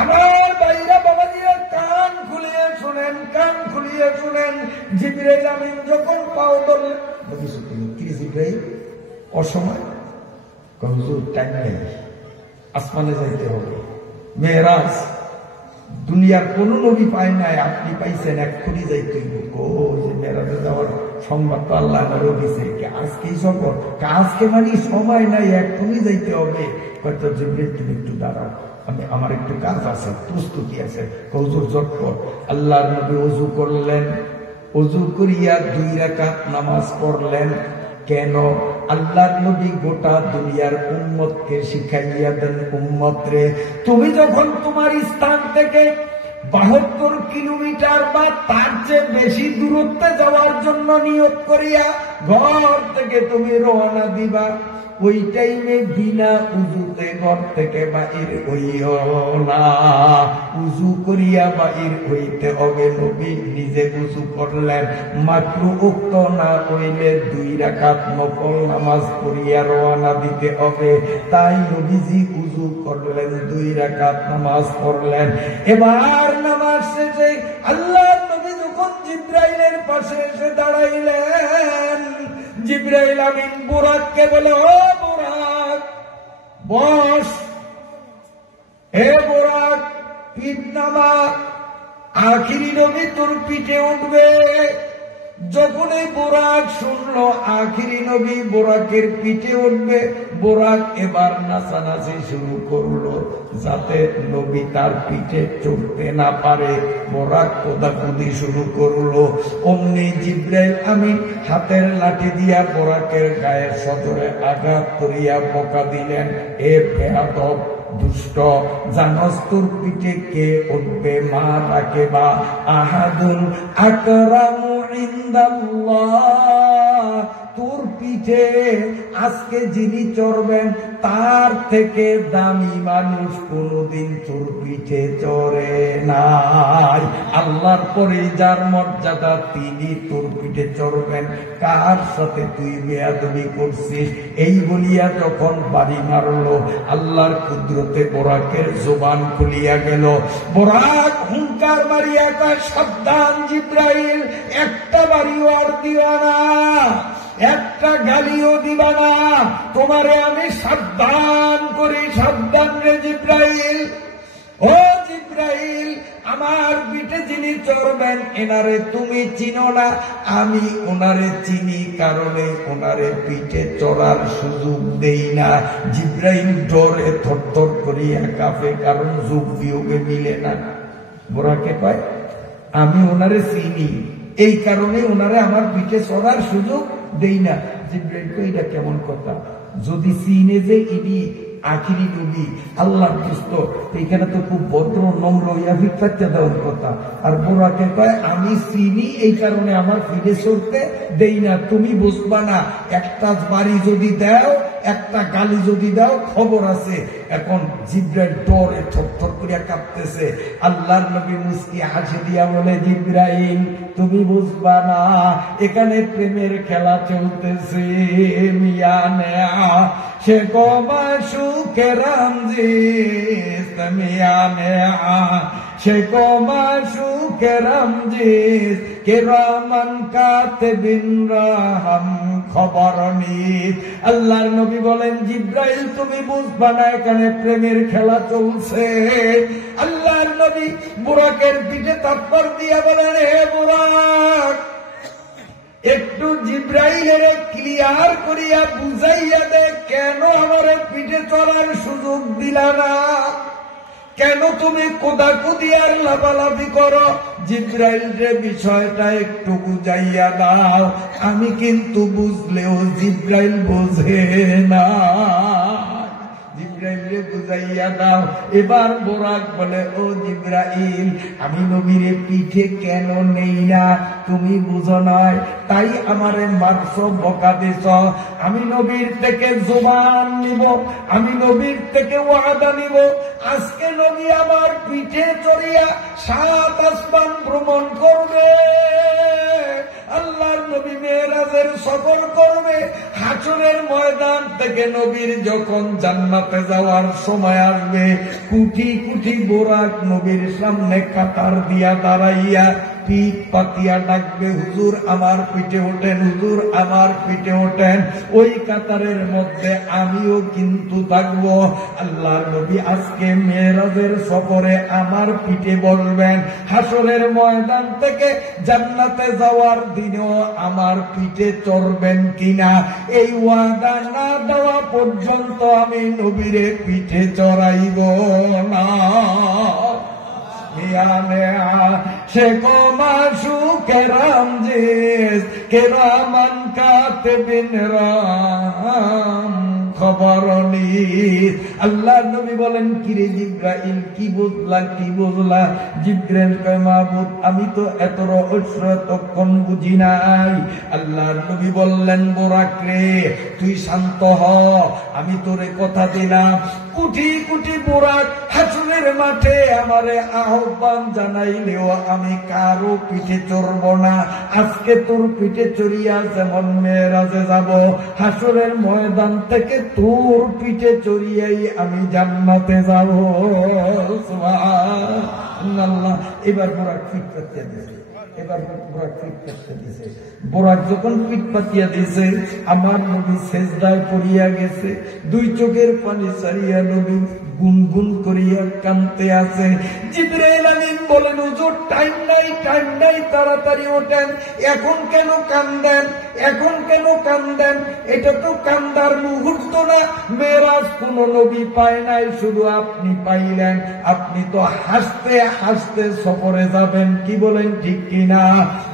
আমার ভাইরা বাবাজিরা কান খুলিয়ে শুনেন, কান খুলিয়ে শুনেন। জিবরাইল আমিন যখন পাও ধরলেন, জিবরাইল অসময় হুজুর টাইম নেই, আসমানে যাইতে হবে। মেরাজ দুনিয়ার কোন নবী পায় নাই, আপনি পাইছেন, এক্ষুনি যাইতে যে মেরাজে যাওয়ার সংবাদ তো আল্লাহ নবী দিছে। আজকেই সফর, আজকে মানে সময় নাই, এক্ষুনি যাইতে হবে। কত জিবরাইল তুমি একটু দাঁড়াও, আমার একটু কাজ আছে, প্রস্তুতি আছে। হুজুর ঝটপট। আল্লাহর নবী ওযু করলেন, ওযু করিয়া 2 রাকাত নামাজ পড়লেন। কেন? আল্লাহর নবী গোটা দুনিয়ার উম্মতকে শিখাইয়া দেন, উম্মত রে, তুমি যখন তোমার স্থান থেকে 72 কিলোমিটার বা তার চেয়ে বেশি দূরত্বে যাওয়ার জন্য নিয়ত করিয়া ঘর থেকে তুমি রওনা দিবা, ওই টাইমে বিনা উযুতে ঘর থেকে বাহির হইও না, উযু করিয়া বাহির হইতে হবে। নবী নিজে উযু করলেন, মাকরুহ উক্ত না হইলে 2 রাকাত নফল নামাজ পড়িয়া রওনা দিতে হবে। তাই নবীজি উযু করলেন, 2 রাকাত নামাজ পড়লেন। এবার নামাজ শেষে আল্লাহর নবী যখন জিবরাইলের পাশে এসে দাঁড়াইলেন, জিবরাইল আমিন বুরাককে বলে, ও বুরাক বস, হে বুরাক পিঠ নামা, আখিরি নবী তোর পিঠে উঠবে। যখন এই বুরাক শুনলো আখিরি নবী বুরাকের পিঠে উঠবে, বুরাক এবার নাচানাচি শুরু করলো যাতে নবী তার পিঠে চড়তে না পারে। বুরাক কোদাকুদি শুরু করলো। অমনি জিবরাইল আমিন হাতের লাঠি দিয়া বুরাকের গায়ের সদরে আঘাত করিয়া বকা দিলেন, এ বেয়াদব দুষ্ট, জানস তোর পিঠে কে উঠবে? মা ডাকে বা আহাদুন আকরামু ইনদাল্লাহ, তোর পিঠে আজকে যিনি চড়বেন তার থেকে দামি মানুষ কোনদিন তোর পিঠে চড়ে নাই। আল্লাহর পরে যার মর্যাদা তিনি তোর পিঠে চড়বেন, কার সাথে তুই বেয়াদবি করছিস? এই বলিয়া যখন বাড়ি মারলো, আল্লাহর কুদরতে বুরাকের জবান খুলিয়া গেল। বুরাক হুঙ্কার মারিয়া কয়, সাবধান জিবরাইল, একটা বাড়িও আর দিও না, একটা গালিও দিবা না, তোমারে আমি সাবধান করি, সাবধান রে জিবরাইল। ও জিবরাইল, আমার পিঠে যিনি চড়বেন এনারে তুমি চিনো না, আমি ওনারে চিনি, কারণে ওনারে পিঠে চড়ার সুযোগ দেই না। জিবরাইল ডরে থরথর করিয়া কাঁপে, কারণ যোগ বিয়োগে মিলে না। বুরাকে কয়, আমি ওনারে চিনি, এই কারণে ওনারে আমার পিঠে চড়ার সুযোগ দেই না। জিবরাইল কয়, এটা কেমন কথা? যদি চিনে যে ইনি আখিরি নবী, আল্লাহর দোস্ত, এখানে তো খুব ভদ্র নম্র ইয়া ভিক্ষাতে দেওয়ার কথা। আর বুরাকে কয়, আমি চিনি, এই কারণে আমার পিঠে চড়তে দেই না। তুমি বুঝবা না, একটা বাড়ি যদি দাও, একটা গালি যদি দাও, খবর আছে। এখন জিবরাইল ডরে থরথর করিয়া কাঁপতেছে। আল্লাহর নবী মুস্কি হাসি দিয়া বলে, জিবরাইল তুমি বুঝবা না, এখানে প্রেমের খেলা চলতেছে। মিয়া নেয়া সে কমা সুখের রামজিস, মিয়া নেয়া সে কমা সুখের রামজিস, কিরামান কাতিবিন রাহাম খবর নিস। আল্লাহর নবী বলেন, জিবরাইল তুমি বুঝবা না, এখানে প্রেমের খেলা চলছে। আল্লাহর নবী বুরাকের পিঠে থাপ্পর দিয়া বলেন, হে বুরাক, একটু জিবরাইলের ক্লিয়ার করিয়া বুঝাইয়া দে, কেন আমার পিঠে চলার সুযোগ দিলা না? কেন তুমি কোদাকুদি আর লাফালাফি করো? জিবরাইল রে বিষয়টা একটু বুঝাইয়া দাও। আমি কিন্তু বুঝলেও জিবরাইল বোঝে না, জিবরাইলকে বুঝাইয়া দাও। এবার বুরাক বলে, ও জিবরাইল, আমি নবীরে পিঠে কেন নেই না তুমি বুঝো নয়, তাই আমারে মারছ, বকা দিছ। আমি নবীর থেকে জবান নিব, আমি নবীর থেকে ওয়াদা নিব, আজকে নবী আমার পিঠে চড়িয়া 7 আসমান ভ্রমণ করবে, আল্লাহর নবী মেরাজের সফর করবে। হাসরের ময়দান থেকে নবীর যখন জান্নাতে যাওয়ার সময় আসবে, কোটি কোটি বুরাক নবীর সামনে কাতার দিয়া দাঁড়াইয়া পিঠ পাতিয়া ডাকবে, হুজুর আমার পিঠে ওঠেন, হুজুর আমার পিঠে ওঠেন। ওই কাতারের মধ্যে আমিও কিন্তু থাকবো। আল্লাহর নবী আজকে মেরাজের সফরে আমার পিঠে বলবেন, হাসরের ময়দান থেকে জান্নাতে যাওয়ার দিনেও আমার পিঠে চড়বেন কিনা। এই ওয়াদা না দেওয়া পর্যন্ত আমি নবীরে পিঠে চড়াইব না। কেরামান কাতিবিন রাম খবরনি। আল্লাহ নবী বলেন, কিরে জিব্রাইল কি বুঝলা, কি বুঝলা? জিব্রাইল কয়, মাবুদ আমি তো এত রহস্য তখন বুঝি নাই। আল্লাহ নবী বললেন, বোরাক রে তুই শান্ত হ, আমি তোরে কথা দিলাম কোটি কোটি বোরাক হাসরের মাঠে আমারে আহ্বান জানাইলেও আমি কারো পিঠে চড়ব না। আজকে তোর পিঠে চড়িয়া যেমন মেরাজে যাব, হাসরের ময়দান থেকে তোর পিঠে চড়িয়াই আমি জান্নাতে যাব। সুবহানাল্লাহ। এবার বোরাক পিঠ পাতিয়া দিয়েছে, এবার বোরাক পিঠ পাতিয়া দিয়েছে। বোরাক যখন পিঠ পাতিয়া দিয়েছে, আমার নবী সেজদায় পড়িয়া গেছে, দুই চোখের পানি ছাড়িয়া নবী গুনগুন করিয়া কাঁদতে আছে। জিবরাইল আমিন বলেন, হুজুর টাইম নাই, টাইম নাই, তাড়াতাড়ি ওঠেন। এখন কেন কান্দেন, এখন কেন কান্দেন? এটা তো কান্দার মুহূর্ত না। মেরাজ কোন নবী পায় নাই, শুধু আপনি পাইলেন। আপনি তো হাসতে হাসতে সফরে যাবেন, কি বলেন ঠিক কিনা?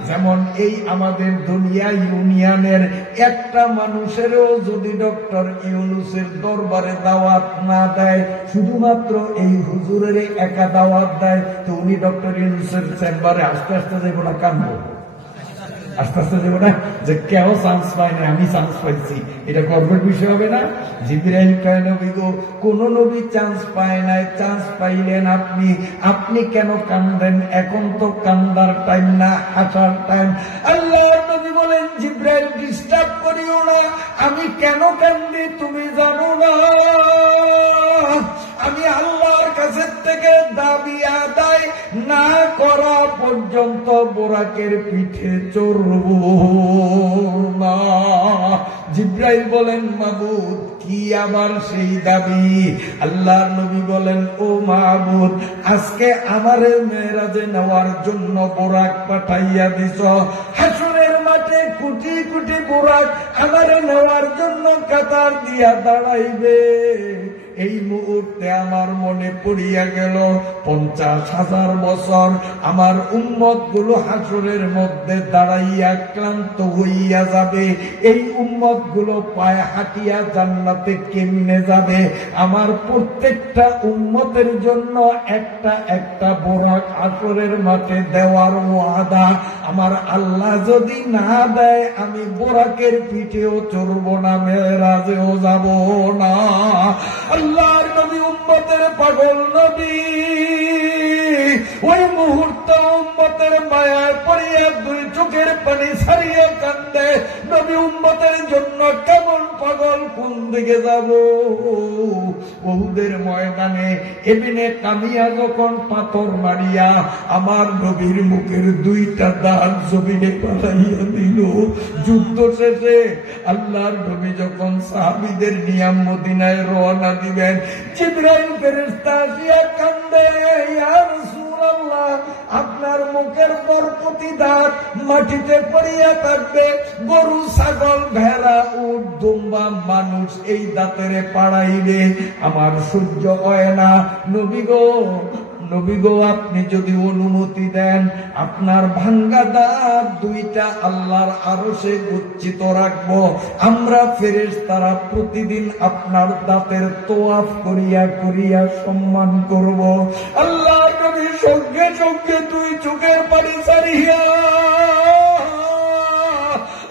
যেমন এই আমাদের দুনিয়া ইউনিয়নের একটা মানুষেরও যদি ডক্টর ইউনূসের দরবারে দাওয়াত না দেয়, শুধুমাত্র এই হুজুরের একা দাওয়াত দেয়, তো উনি ডক্টর ইউনূসের চেম্বারে আস্তে আস্তে যাইব না, কানবো? আস্তে আস্তে যাবো না যে কেউ চান্স পায় না, আমি চান্স পাইছি, এটা গর্বের বিষয় হবে না? জিবরাইল কয়, নবী গো কোন নবী চান্স পায় নাই, চান্স পাইলেন আপনি, আপনি কেন কান্দেন? এখন তো কান্দার টাইম না, হাসার টাইম। আল্লাহর নবী বলেন, জিবরাইল ডিস্টার্ব করিও না, আমি কেন কান্দি তুমি জানো না? আমি আল্লাহর কাছে থেকে দাবি আদায় না করা পর্যন্ত বোরাকের পিঠে চড়ব না। জিবরাইল বলেন, মাবুদ কি আবার সেই দাবি? আল্লাহর নবী বলেন, ও মাবুদ আজকে আমারে মেরাজে নেওয়ার জন্য বোরাক পাঠাইয়া দিছ, হাসরের মাঠে কোটি কোটি বোরাক আমারে নেওয়ার জন্য কাতার দিয়া দাঁড়াইবে। এই মুহূর্তে আমার মনে পড়িয়া গেল 50,000 বছর আমার উম্মত গুলো হাসরের মধ্যে দাঁড়াইয়া ক্লান্ত হইয়া যাবে। এই উম্মত গুলো পায়ে হাঁটিয়া জান্নাতে কেমনে যাবে? আমার প্রত্যেকটা উম্মতের জন্য একটা একটা বোরাক হাসরের মাঠে দেওয়ার ওয়াদা আমার আল্লাহ যদি না দেয়, আমি বোরাকের পিঠেও চড়ব না, মেরাজেও যাব না। আল্লাহর নবী উম্মতের পাগল নবী, ওই মুহূর্তে উম্মতের মায়ায় পড়িয়া দুই চোখের পানি ছাড়িয়ে কান্দে। নবী উম্মতের জন্য কেমন পাগল, কোন দিকে যাব? উহুদের ময়দানে ইবনে কামিয়া যখন পাথর মারিয়া আমার নবীর মুখের দুইটা দাঁত জমিনে পালাইয়া দিল, যুদ্ধ শেষে আল্লাহর নবী যখন সাহাবীদের নিয়ে মদিনায় রওনা দিবেন, জিবরাইল ফেরেশতা আসিয়া কান্দে, ইয়া রাসূলুল্লাহ আপনার মুখের পর প্রতি দাঁত মাটিতে পড়িয়া থাকবে। গরু, ছাগল, ভেড়া, উট, দুম্বা, মানুষ এই দাঁতের পাড়াইবে, আমার সহ্য হয় না। নবী গো আপনি যদি অনুমতি দেন, আপনার ভাঙ্গা দাঁত দুইটা আল্লাহর আরশে গচ্ছিত রাখবো। আমরা ফেরেশতারা প্রতিদিন আপনার দাঁতের তোয়াফ করিয়া করিয়া সম্মান করব। আল্লাহর নবী সঙ্গে সঙ্গে দুই চোখের পানি ছাড়িয়া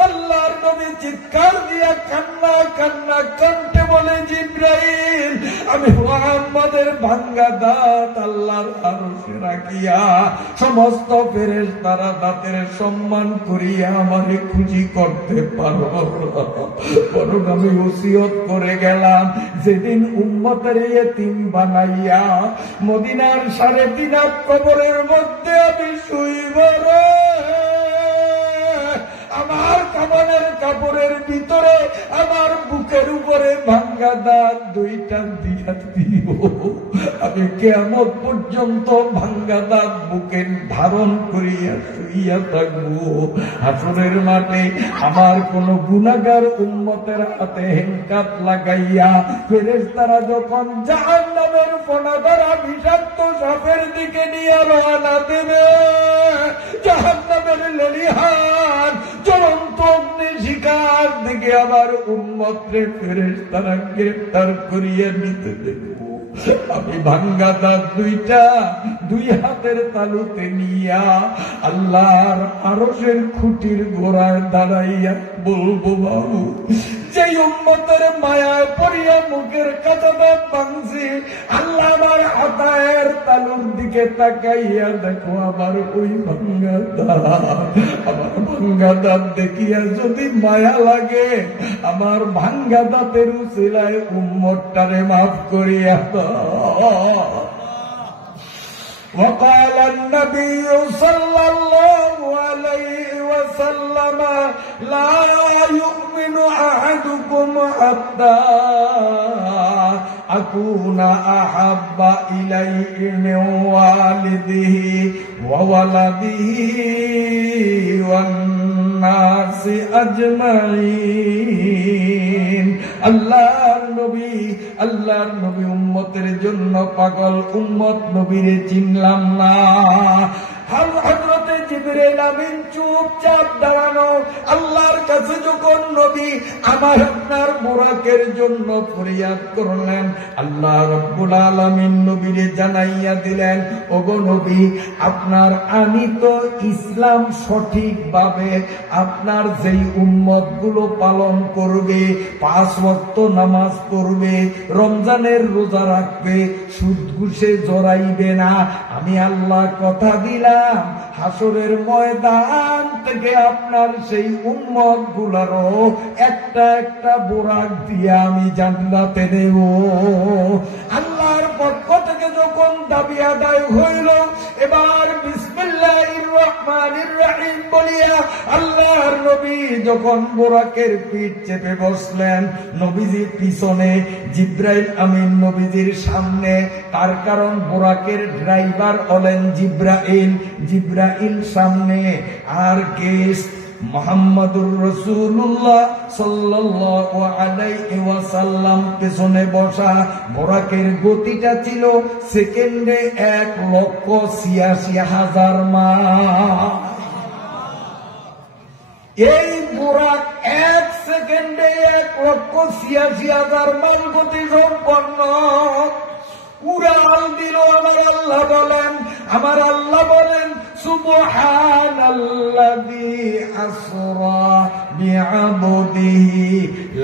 আল্লাহর নবী চিৎকার দিয়া কান্না কান্না কণ্ঠে বলে, জিবরাইল আমি মুহাম্মদের ভাঙ্গা দাঁত আল্লাহর আরশে রাখিয়া সমস্ত ফেরেশতারা দাঁতের সম্মান করিয়া আমারে খুশি করতে পারো। বরং আমি ওসিয়ত করে গেলাম, যেদিন উম্মতের ইতিম বানাইয়া মদিনার 3.5 হাত কবরের মধ্যে আমি শুইব রে, আমার কামানের কাপড়ের ভিতরে আমার বুকের উপরে ভাঙ্গা দাঁত 2টা দিয়া দিব। আমি কিয়ামত পর্যন্ত ভাঙ্গা দাঁত বুকে ধারণ করিয়া শুইয়া থাকবো। হাসরের মাঠে আমার কোন গুনাহগার উম্মতের হাতে হেলকাত লাগাইয়া ফেরেশতারা যখন জাহান্নামের ফনা দ্বারা বিষাক্ত সাপের দিকে নিয়ে রওনা দেবে, জাহান্নামের লেলিহান জ্বলন্ত অগ্নি শিখার দিকে আবার উম্মতরে ফেরেশতারা গ্রেফতার করিয়া নিতে দেব। আমি ভাঙ্গা দাঁত 2টা 2 হাতের তালুতে নিয়া আল্লাহর আরশের খুঁটির গোড়ায় দাঁড়াইয়া বলবো, বাবু যে উম্মতের মায়ায় পড়িয়া মুখের কাঁচা দাঁত ভাঙছি, আল্লাহ আমার হাতের তালুর দিকে তাকাইয়া দেখো আমার ওই ভাঙ্গা দাঁত। আমার ভাঙ্গা দাঁত দেখিয়া যদি মায়া লাগে, আমার ভাঙ্গা দাঁতের উসিলায় উম্মতটারে মাফ করিয়া দাও। وقال النبي صلى الله عليه وسلم لا يؤمن أحدكم حتى أكون أحب إليه من والده وولده والناس أجمعين। আল্লাহর নবী উম্মতের জন্য পাগল, উম্মত নবীরে চিনলাম না। হযরতে জিবরাইল আমিন চুপচাপ দাঁড়ানো। আল্লাহর কাছে যখন নবী আমার আপনার বুরাকের জন্য ফরিয়াদ করলেন, আল্লাহ রাব্বুল আলামিন নবীরে জানাইয়া দিলেন, ওগো নবী, আপনার আমি তো ইসলাম সঠিকভাবে আপনার যেই উম্মত গুলো পালন করবে, 5 ওয়াক্ত নামাজ পড়বে, রমজানের রোজা রাখবে, সুদ ঘুষে জড়াইবে না, আমি আল্লাহ কথা দিলাম হাসরের ময়দান থেকে আপনার সেই উম্মত গুলারও একটা একটা বোরাক দিয়ে আমি জান্নাতে দেব। আল্লাহর পক্ষ থেকে যখন দাবি আদায় হইল, এবার বিসমিল্লাহির রহমানির রহিম বলিয়া আল্লাহর নবী যখন বোরাকের পিঠ চেপে বসলেন, নবীজির পিছনে জিবরাইল আমিন নবীজির সামনে, তার কারণ বোরাকের ড্রাইভার হলেন জিবরাইল সামনে, আর কেস মুহাম্মাদুর রাসূলুল্লাহ সাল্লাল্লাহু আলাইহি ওয়াসাল্লাম পেছনে বসা। বোরাকের গতিটা ছিল সেকেন্ডে 1,86,000 মাইল। এই বোরাক 1 সেকেন্ডে 1,86,000 মাইল গতি সম্পন্ন উড়াল দিল। আমার আল্লাহ বলেন সুবহানাল্লাযী আসরা বিআবদিহি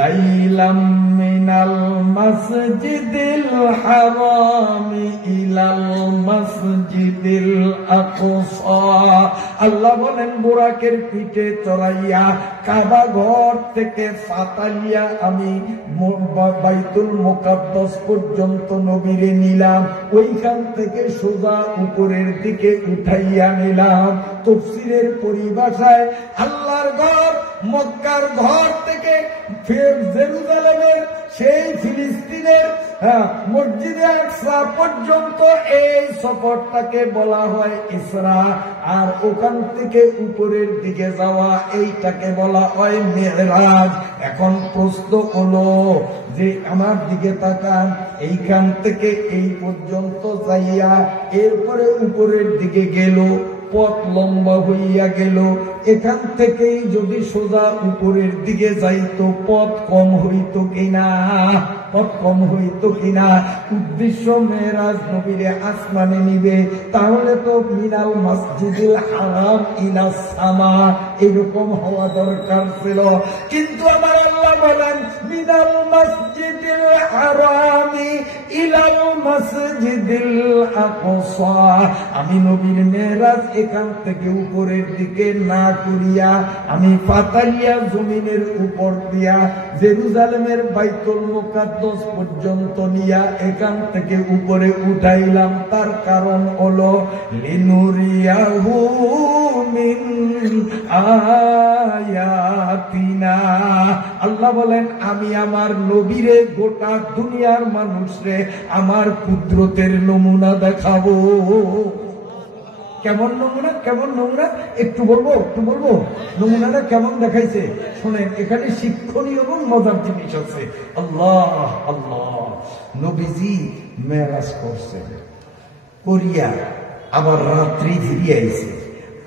লাইলাম মিনাল মাসজিদিল হারামি ইলাল মাসজিদিল আকসা। আল্লাহ বলেন বোরাকের পিঠে চড়াইয়া কাবা ঘর থেকে ফাতালিয়া আমি বাইতুল মুকাদ্দাস পর্যন্ত নবীরে নিলাম, ওইখান থেকে সোজা উপরের দিকে উঠাইয়া নিলাম। তাফসীরের পরিভাষায় আল্লাহর ঘর মক্কার ঘর থেকে ফের জেরুজালেমের সেই ফিলিস্তিনের মসজিদে আকসা পর্যন্ত এই সফরটাকে বলা হয় ইসরা, আর ওখান থেকে উপরের দিকে যাওয়া এইটাকে বলা হয় মেরাজ। এখন প্রশ্ন হলো যে আমার দিকে তাকান, এইখান থেকে এই পর্যন্ত যাইয়া এরপরে উপরের দিকে গেল, পথ লম্বা হইয়া গেল, এখান থেকেই যদি সোজা উপরের দিকে যাইতো পথ কম হইতো কিনা, পথ কম হইতো কিনা? উদ্দেশ্য মেরাজ নবীরে আসমানে নিবে, তাহলে তো মিনাল মসজিদিল হারাম ইলা সামা এরকম হওয়া দরকার ছিল। কিন্তু আমার আল্লাহ বলেন মিনাল মসজিদিল হারামি ইলাল মসজিদিল আকসা, আমি নবীর মেরাজ এখান থেকে উপরের দিকে না করিয়া আমি পাতালিয়া জমিনের উপর দিয়া জেরুজালেমের বাইতুল মুকাদ্দাস পর্যন্ত নিয়া এখান থেকে উপরে উঠাইলাম। তার কারণ হলো লিনুরিয়াহু মিন আয়াতিনা, আল্লাহ বলেন আমি আমার নবীরে গোটা দুনিয়ার মানুষরে আমার কুদরতের নমুনা দেখাবো। কেমন নমুনা? কেমন নমুনা একটু বলবো, নমুনাটা কেমন দেখাইছে শোনেন। এখানে শিক্ষণীয় এবং মজার জিনিস আছে। আল্লাহ আল্লাহ, নবীজি মেরাজ করছেন, করিয়া আবার রাত্রি ফিরিয়ে আইছে।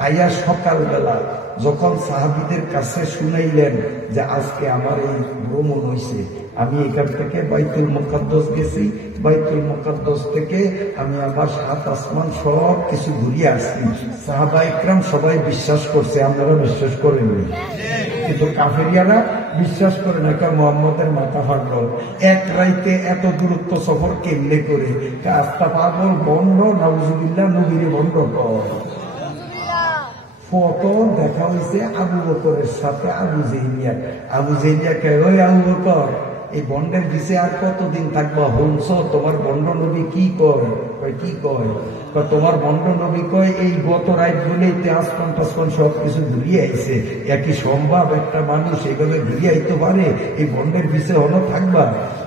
আইয়া সকালবেলা যখন সাহাবীদের কাছে শুনাইলেন যে আজকে আমার এই ভ্রমণ হয়েছে, আমি এখান থেকে বাইতুল মুকাদ্দাস গেছি, বাইতুল মুকাদ্দাস থেকে আমি আমার 7 আসমান সব কিছু ঘুরিয়ে আসছি। সাহাবা ইকরাম সবাই বিশ্বাস করছে, আপনারা বিশ্বাস করেননি, কিন্তু কাফেরিয়ারা বিশ্বাস করে না। মোহাম্মদের মাথা ফাটল, এক রাইতে এত দূরত্ব সফর কেমনে করে? আস্তা পাগল, বন্ধ নাউজুবিল্লাহ, নবীরে বন্ধ কর। ফটো দেখা হয়েছে আবু বকরের সাথে আবু জেহিলিয়া। আবু জেহিলিয়া কে, ওই আবু বকর, এই বন্ডের দিছে আর কতদিন থাকবা? হংস তোমার বন্ড নবী কি কয়? কি কয়? তোমার বন্ড নবী কয় এই গত রাত বলেই আসমান টাসমান সবকিছু ঘুরিয়ে আইছে। একই সম্ভব একটা মানুষ এইভাবে ঘুরিয়ে আইতে পারে? এই বন্ডের দিছে হলো থাকবা?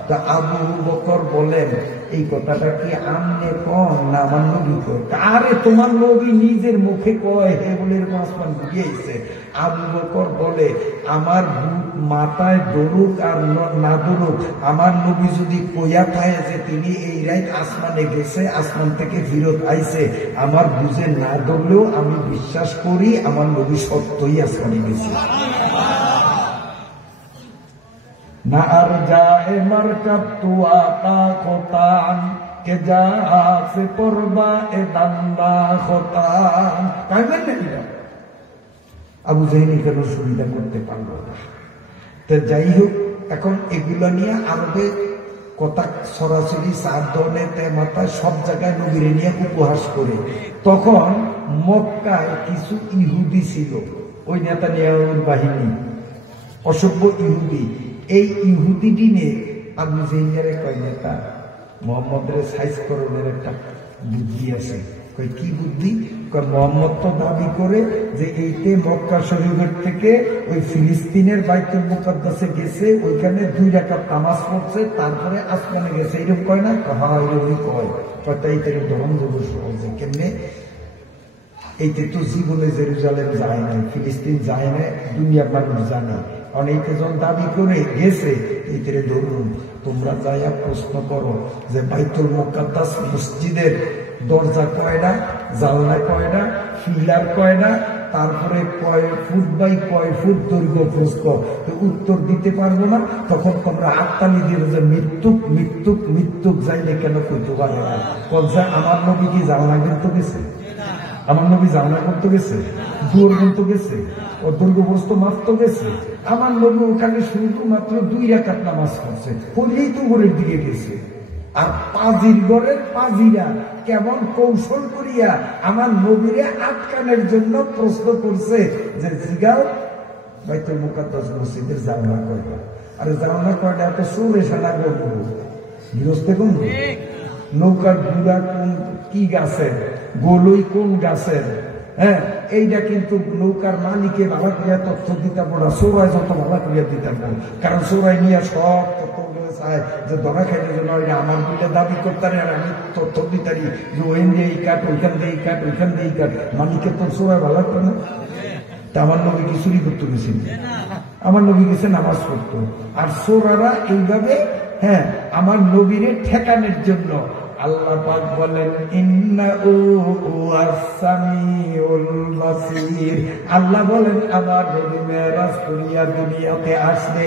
তা আবু বকর বলেন এই কথাটা কি আমনে কন না আমার নবী কয়? আরে তোমার নবী নিজের মুখে কয় হে বলে এরকম আসমান ঘুরিয়ে আইছে। আবু বকর বলে আমার মাথায় দরুক আর না দরুক, আমার নবী যদি কইয়া থাকে যে তিনি এই রাত আসমানে গেছে, আসমান থেকে ফিরত আইছে, আমার বুঝে না ধরলেও আমি বিশ্বাস করি আমার নবী সত্যই আসমানে গেছে। না আর যায় মারকাব তুয়া তা খতান কে যা সে পরবা এ দান্না খতান। কাইবেন নাকি আবু জাহিল কেন সুবিধা করতে পারল না? তো যাই হোক, এখন এগুলো নিয়ে আরবে কথা সরাসরি 4 ধরনের মাথায় সব জায়গায় নবীরে নিয়ে উপহাস করে। তখন মক্কায় কিছু ইহুদি ছিল, ওই নেতানিয়াহুর বাহিনী, অসভ্য ইহুদি। এই ইহুদি দিনে আবু জাহিলের কয় নেতা মোহাম্মদের সাইজ করণের একটা বুদ্ধি আছে। কি বুদ্ধি? মোহাম্মদ তো দাবি করে যে এইতে মক্কা শরীফের থেকে ওই ফিলিস্তিনের বাইতুল মুকাদ্দাসে গেছে, ওইখানে 2 রাকাত নামাজ পড়ছে, তারপরে আসমানে গেছে, এরকম কয় না? হ্যাঁ এরকমই কয়। তাই থেকে ধরন দেবো সহজে কেমনে? এইতে তো জীবনে জেরুজালেম যায় না, ফিলিস্তিন যায় না, দুনিয়ার মানুষ জানে। অনেকে জন দাবি করে গেছে, এইতে ধরুন তোমরা যাইয়া প্রশ্ন করো যে বাইতুল মুকাদ্দাস মসজিদের দরজা কয়টা, জানলা কয়টা, ফিলার কয়টা, তারপরে কয় ফুট বাই কয় ফুট দৈর্ঘ্য প্রস্থ, উত্তর দিতে পারবো না। তখন তোমরা হাততালি দিয়ে যে মৃত্যুক মৃত্যুক মৃত্যুক যাইলে কেন কইতে পারবে না? আমার নবী কি জানলা কিন্তু গেছে? আমার নবী জানলা করতে গেছে? দূর কিন্তু গেছে? ও দৈর্ঘ্য প্রস্থ মাপতে গেছে? আমার নবী ওখানে শুধুমাত্র 2 রাকাত নামাজ পড়ছে, পড়লেই তো ঘরের দিকে গেছে। আর পাজির ঘরের পাজিরা কেমন কৌশল করিয়া আমার নবীরে আটকানোর জন্য প্রশ্ন করছে যে জিগাও বাইতুল মুকাদ্দাস মসজিদের জানলা কয়টা? আরে জানলা কয়টা? এত সুরে সালা করবো গৃহস্থ কোন নৌকার গুড়া কোন কি গাছের, গোলই কোন গাছের, হ্যাঁ এইটা কিন্তু নৌকার মালিকে ভালো করিয়া তথ্য দিতে পারো, সৌরায় যত ভালো করিয়া দিতে পারো। কারণ সৌরায় নিয়ে সব তথ্য চায় যে ধরা খাইলে জন্য আমার দুইটা দাবি করতে আর আমি তথ্য দিতারি যে ওইন দিয়ে এই কাঠ, ওইখান দিয়ে এই কাঠ, ওইখান দিয়ে এই কাঠ। মালিকের তো সৌরায় ভালো লাগতো না। তা আমার নবী কি চুরি করতে গেছিল? আমার নবী গেছে নামাজ পড়তো। আর সৌরারা এইভাবে হ্যাঁ আমার নবীরে ঠেকানোর জন্য আল্লাহ পাক বলেন ইন্নাহু হুয়াস-সামিউল বাসীর। আল্লাহ বলেন আমার নবী মেরাজ করিয়া দুনিয়াতে আসলে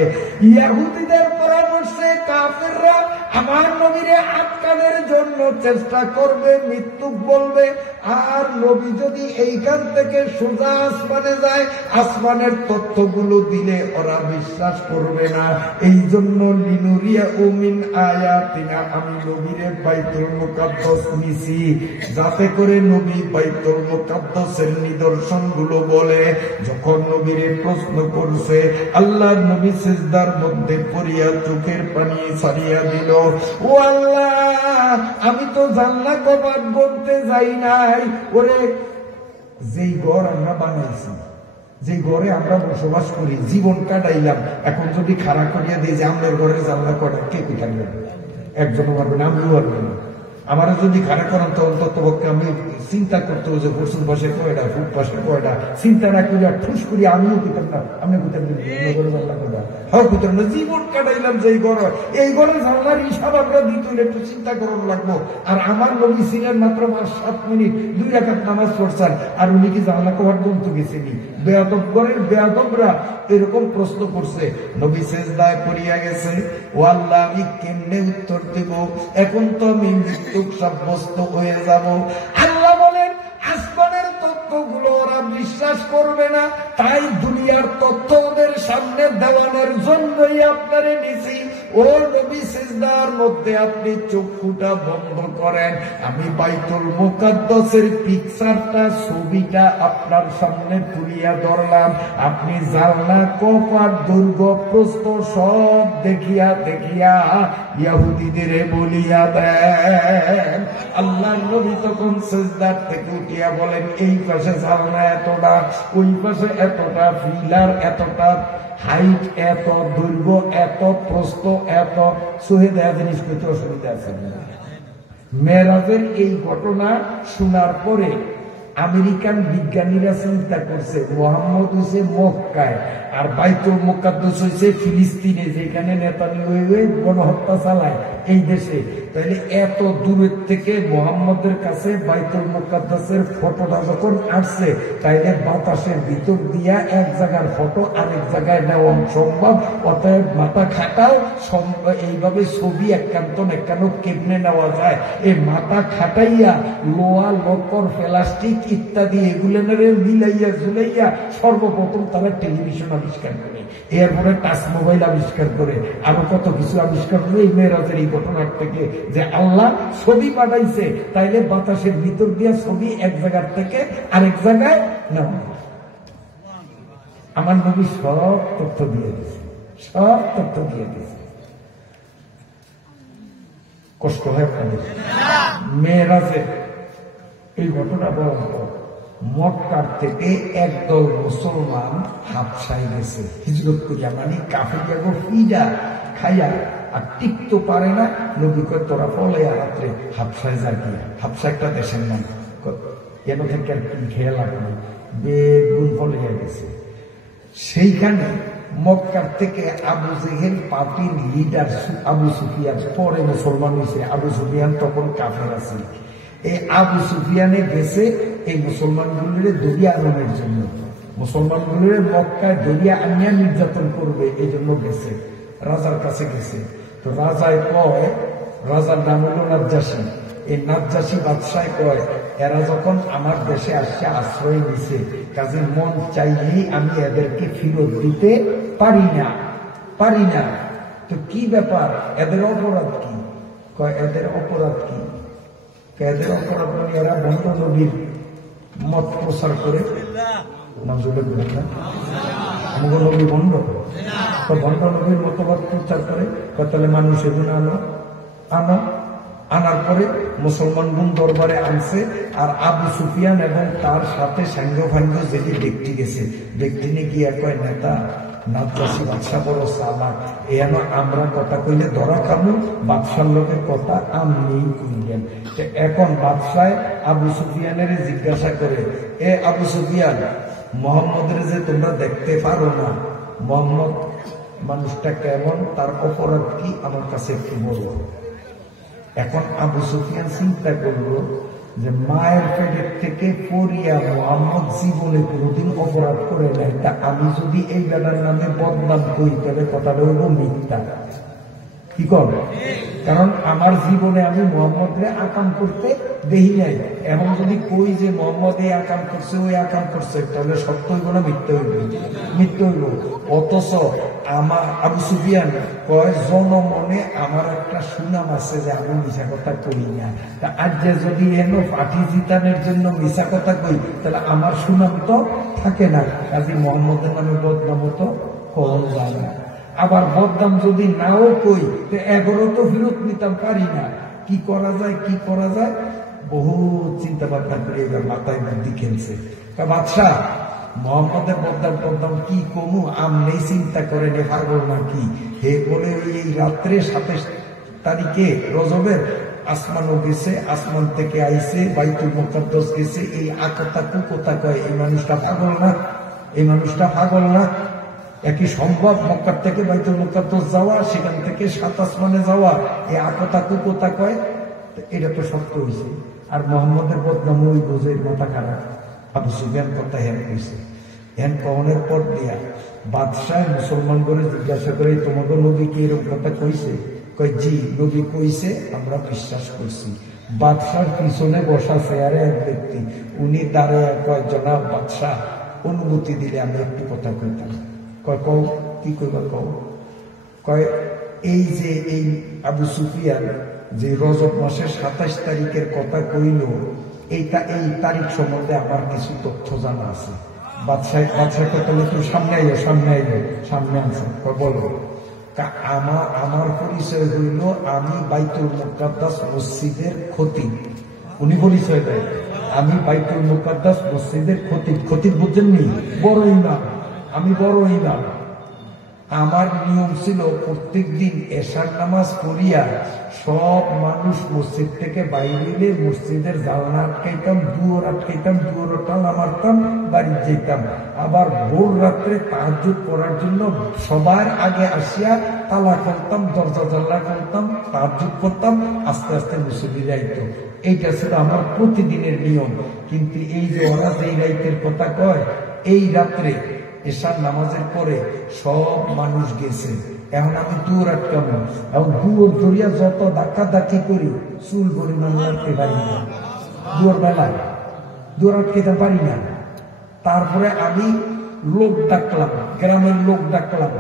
ইহুদিদের পরামর্শে ময়দানে কাফেররা আমার নবীরে আটকানোর জন্য চেষ্টা করবে, মৃত্যু বলবে। আর নবী যদি এইখান থেকে সোজা আসমানে যায়, আসমানের তথ্যগুলো দিলে ওরা বিশ্বাস করবে না। এই জন্য লিনুরিয়া উমিন আয়াতিনা, আমি নবীরে বাইতুল মুকাদ্দাস নিছি যাতে করে নবী বাইতুল মুকাদ্দাসের নিদর্শন গুলো বলে। যখন নবীরে প্রশ্ন করছে, আল্লাহ নবী সিজদার মধ্যে পড়িয়া চোখের পানি ছাড়িয়া দিল। ও আল্লাহ, আমি তো জানলা কবাট বলতে যাই নাই। ওরে, যেই ঘর আমরা বানাইছি, যে ঘরে আমরা বসবাস করি, জীবন কাটাইলাম, এখন যদি খাড়া করিয়া দিই যে আমাদের ঘরের জানলা কটা, কে কি থাকবে? একজনও পারবে না, আমিও পারবে না। আমার যদি খাড়া করেন তো অন্তত পক্ষে আমি চিন্তা করতে হবে যে পশ্চিম পাশে কয়টা, পূব পাশে কয়টা, চিন্তা না করিয়া ঠুস করি আমিও কিতাম না, আমি কিতাব জীবন কাটাইলাম যেই ঘর, এই ঘরে জানলার হিসাব আমরা দিতে একটু চিন্তা করানো লাগবো। আর আমার নবী ছিলেন মাত্র 5-7 মিনিট 2 রাকাত নামাজ পড়ছেন, আর উনি কি জানলা কভার বলতে গেছেনি? বেয়াদব ঘরের বেয়াদবরা এরকম প্রশ্ন করছে। নবী সিজদায় পড়িয়া গেছে। ও আল্লাহ, আমি কেমনে উত্তর দেব? এখন তো আমি মৃত্যু সাব্যস্ত হয়ে যাব। আল্লাহ বলেন, আসমানের তথ্যগুলো ওরা বিশ্বাস করবে না, তাই দুনিয়ার তথ্য ওদের সামনে দেওয়ানোর জন্যই আপনারে নিছি। ও নবী, সিজদার মধ্যে আপনি চক্ষুটা বন্ধ করেন, আমি বাইতুল মুকাদ্দাসের পিকচারটা, ছবিটা আপনার সামনে তুলিয়া ধরলাম। আপনি জানলা, কপাট, দুর্গ, প্রস্থ সব দেখিয়া দেখিয়া ইহুদিদের বলিয়া দেন। আল্লাহর নবী তখন সিজদার থেকে উঠিয়া বলেন, এই পাশে জানলা এতটা, ওই পাশে এতটা, ফিলার এতটা, হাইট এত, দৈর্ঘ্য এত, প্রস্থ এত। সহে দেয়া জিনিস করতে অসুবিধা আছে। মেরাজের এই ঘটনা শোনার পরে আমেরিকান বিজ্ঞানীরা চিন্তা করছে, মোহাম্মদ হয়েছে মক্কায় আর বাইতুল মুকাদ্দাস হয়েছে ফিলিস্তিনে, যেখানে নেতানিয়াহু গণহত্যা চালায় এই দেশে। তাহলে এত দূরের থেকে মোহাম্মদের কাছে বাইতুল মুকাদ্দাসের ফটোটা যখন আসছে, তাইলে বাতাসের ভিতর দিয়া এক জায়গার ফটো আরেক জায়গায় নেওয়া সম্ভব। অতএব মাথা খাটাও এইভাবে ছবি একান্তন কেমনে নেওয়া যায়? এই মাথা খাটাইয়া লোহা, লক্কর, প্লাস্টিক ইত্যাদি এগুলো মিলাইয়া ঝুলাইয়া সর্বপ্রথম তারা টেলিভিশন আবিষ্কার করে, এরপরে টাচ মোবাইল আবিষ্কার করে, আরো কত কিছু আবিষ্কার করে এই মেরাজের এই ঘটনার থেকে, যে আল্লাহ ছবি পাঠাইছে, তাইলে বাতাসের ভিতর দিয়া ছবি এক জায়গার থেকে আরেক জায়গায় নেওয়া। আমার নবী সব তথ্য দিয়ে দিয়েছে, সব তথ্য দিয়ে দিয়েছে। কষ্ট হয় আপনাদের? মেরাজের এই ঘটনা বলার পর মক্কার থেকে একদল মুসলমান হাবশায় গেছে হিজরত করিয়া, মানে কাফেরিয়া ফিডা খাইয়া আর টিকতে পারে না। নবী কয়, তোরা পলাইয়া রাত্রে হাবশায় যা গিয়া। হাবশা একটা দেশের নাম, কেন থেকে আর কি খেয়াল লাগবে, বেগুন পলাইয়া গেছে। সেইখানে মক্কার থেকে আবু জেহেল পার্টির লিডার আবু সুফিয়ান, পরে মুসলমান হয়েছে। আবু সুফিয়ান তখন কাফের আছে। এই আবু সুফিয়ানে গেছে এই মুসলমানগুলির দরিয়া আননের জন্য, মুসলমানগুলির মক্কায় দরিয়া আনিয়া নির্যাতন করবে, এই জন্য গেছে। রাজার কাছে গেছে। তো রাজায় কয়, রাজার নাম হল নাজ্জাশী। এই নাজ্জাশী বাদশায় কয়, এরা যখন আমার দেশে আসছে, আশ্রয় নিছে, কাজে মন চাইলেই আমি এদেরকে ফেরত দিতে পারি না। তো কি ব্যাপার, এদের অপরাধ কি? কয়, এদের অপরাধ কি? এদের অপরাধ মানে এরা ভণ্ড নবীর মত প্রচার করে। আমাকে নবী ভণ্ড, ভণ্ড নবীর মতবাদ প্রচার করে। তাহলে মানুষ এগুলো আনার পরে মুসলমানগুন দরবারে আনছে। আর আবু সুফিয়ান এবং তার সাথে সাঙ্গ ভাঙ্গ যেটি ব্যক্তি গেছে, ব্যক্তি নিয়ে গিয়ে কয়, নেতা নাজ্জাশী বাদশা বড় চালাক, এন আমরা কথা কইলে ধরা খাবো, বাদশার লোকের কথা আমনি কইলেন। এখন বাদশায় আবু সুফিয়ানের জিজ্ঞাসা করে, এ আবু সুফিয়ান, মোহাম্মদের যে তোমরা দেখতে পারো না, মোহাম্মদ মানুষটা কেমন, তার অপরাধ কি, আমার কাছে একটু বলো। এখন আবু সুফিয়ান চিন্তা করলো যে মায়ের পেটের থেকে পড়িয়া মোহাম্মদ জীবনে কোনোদিন অপরাধ করে নাই, তা আমি যদি এই বেলার নামে বদনাম করি তাহলে কথাটা হইব মিথ্যা। কি করবে? কারণ আমার জীবনে আমি মোহাম্মদরে আকাম করতে দেখি নাই। এখন যদি কই যে মোহাম্মদ এই আকাম করছে ওই আকাম করছে, তাহলে সত্য হইব না মিথ্যা হইব? মিথ্যা হইব। অথচ আমার আবু সুফিয়ান কয় জনমনে আমার একটা সুনাম আছে যে আমি মিশা কথা কই না। তা আজ যে যদি এনো পাঠি জিতানের জন্য মিশা কথা কই, তাহলে আমার সুনাম তো থাকে না। কাজী মোহাম্মদের নামে বদনাম তো কখন যায় না। আবার বদনাম যদি নাও কই, তো 11 তো ফেরত নিতাম পারি না। কি করা যায়, কি করা যায়, বহু চিন্তা ভাবনা করে এবার মাথায় বুদ্ধি খেলছে। বাদশাহ মোহাম্মদের বদনাম কি কমু, আমনেই চিন্তা করেন এ পাগল নাকি। হে বলে এই রাত্রে 27 তারিখে রজবের আসমানও গেছে, আসমান থেকে আইছে, বাইতুল মুকাদ্দাস গেছে, এই আকতা কুকতা কয় এই মানুষটা পাগল না? এই মানুষটা পাগল না? একই সম্ভব মক্কা থেকে বাইতুল মুকাদ্দাস যাওয়া, সেখান থেকে 7 আসমানে যাওয়া, এই আকতা কুকতা কয়? এটা তো সত্য হয়েছে। আর মোহাম্মদের বদনাম ওই বোঝের মাথা খারাপ। আবু সুফিয়ান কথা হ্যান কইছে। হ্যান কওনের পর দিয়া বাদশাহ মুসলমান করে জিজ্ঞাসা করে, তোমাকে নবী কি এরকম কথা কইছে? কয় জি, নবী কইছে, আমরা বিশ্বাস করছি। বাদশার পিছনে বসা চেয়ারে এক ব্যক্তি, উনি দাঁড়ায় কয়, জনাব বাদশাহ, অনুমতি দিলে আমি একটু কথা কইতাম। কয় কও, কি কইবা কও? কয় এই যে এই আবু সুফিয়ান যে রজব মাসের 27 তারিখের কথা কইল, এই তারিখ সম্বন্ধে আমার কিছু তথ্য জানা আছে। বাদশাহ কথা তো সামনে আইলো, সামনে আনছে। বলো। আমার পরিচয় হইল আমি বাইতুল মুকাদ্দাস মসজিদের খতিব। উনি পরিচয় দেয়, আমি বাইতুল মুকাদ্দাস মসজিদের খতিব। খতিব বুঝছেননি? বড় ইমাম। আমি বড় ইমাম। আমার নিয়ম ছিল প্রত্যেক দিন এশার নামাজ পড়িয়া সব মানুষ মসজিদ থেকে বাইরে মসজিদের জানলা আটকাইতাম, দুয়ার আটকাইতাম, দুয়ার টালা মারতাম, বাড়ি যেতাম। আবার ভোর রাত্রে তাহাজ্জুদ পড়ার জন্য সবার আগে আসিয়া তালা খুলতাম, দরজা জানলা খুলতাম, তাহাজ্জুদ করতাম, আস্তে আস্তে মুসল্লিরা আইতো। এইটা ছিল আমার প্রতিদিনের নিয়ম। কিন্তু এই যে ওরা যে রাইতের কথা কয়, এই রাত্রে এশার নামাজের পরে সব মানুষ গেছে। এখন আমি দুয়ার আটকাবো, এখন দুয়ার ধরিয়া যত ধাক্কা ধাক্কি করি চুল পরিমাণ আটকে পারি না। দুয়ার বেলায় দুয়ার আটকাইতে পারি না। তারপরে আমি লোক ডাকলাম, গ্রামের লোক ডাকলাম।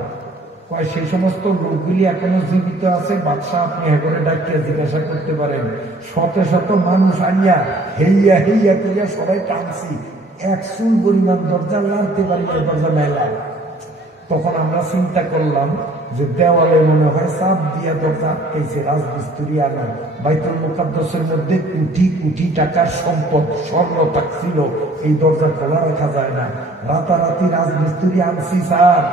কয় সেই সমস্ত লোকগুলি এখনো জীবিত আছে, বাদশাহ আপনি এগরে ডাকিয়া জিজ্ঞাসা করতে পারেন। শত শত মানুষ আনিয়া হেইয়া হেইয়া করিয়া সবাই টানছি, এক চুল পরিমাণ দরজা লাড়তে পারি না, দরজা মেলা। তখন আমরা চিন্তা করলাম যে দেওয়ালে মনে হয় চাপ দিয়া দরজা আটকাইছে, রাজমিস্ত্রি আনা। বাইতুল মুকাদ্দাসের মধ্যে কোটি কোটি টাকার সম্পদ স্বর্ণ থাকছিল, এই দরজা খোলা রাখা যায় না। রাতারাতি রাজমিস্ত্রি আনছি স্যার,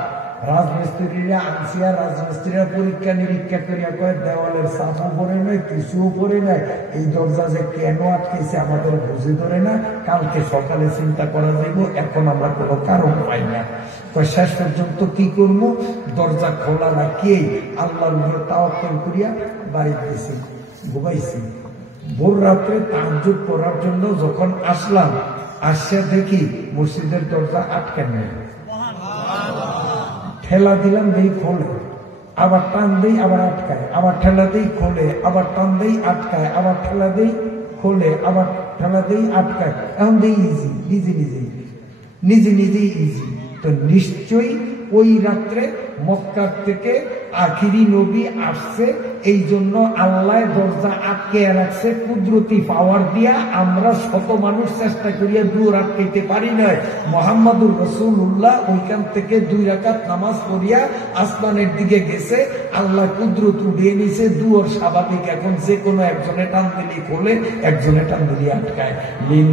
রাজমিস্ত্রিরা আনছি। আর রাজমিস্ত্রিরা পরীক্ষা নিরীক্ষা করিয়া কয় দেওয়ালের চাপও পড়ে নাই, কিছুও পড়ে নাই, এই দরজা যে কেন আটকেছে আমাদের বুঝে ধরে না, কালকে সকালে চিন্তা করা যাইব, এখন আমরা কোনো কারণ পাই না। শেষ পর্যন্ত কি করবো, দরজা খোলা রাখিয়ে আল্লাহর উপরে তাওয়াক্কুল করিয়া বাড়ি গেছি, ঘুমাইছি। ভোর রাত্রে তাহাজ্জুদ পড়ার জন্য যখন আসলাম, আসিয়া দেখি মসজিদের দরজা আটকে নেই। ঠেলা দিলাম, দেই খোলে, আবার টান দেই, আবার আটকায়, আবার ঠেলা দেই খোলে, আবার টান দেই আটকায়, আবার ঠেলা দেই খোলে, আবার ঠেলা দেই আটকায়। এখন দেই ইজি, নিজে নিজেই ইজি। তো নিশ্চয়ই ওই রাত্রে মক্কা থেকে আখিরি নবী আসছে, এই জন্য আল্লাহ দরজা আটকে রাখছে কুদরতি পাওয়ার দিয়া। আমরা শত মানুষ চেষ্টা করিয়া দুয়ার আটকাইতে পারি নাই। মুহাম্মাদুর রাসূলুল্লাহ ওইখান থেকে 2 রাকাত নামাজ পড়িয়া আসমানের দিকে গেছে, আল্লাহ কুদরত উঠিয়ে নিছে। দুয়ার স্বাভাবিক, এখন যে কোনো একজনে টান দিলেই খোলে, একজনে টান দিলে আটকায়।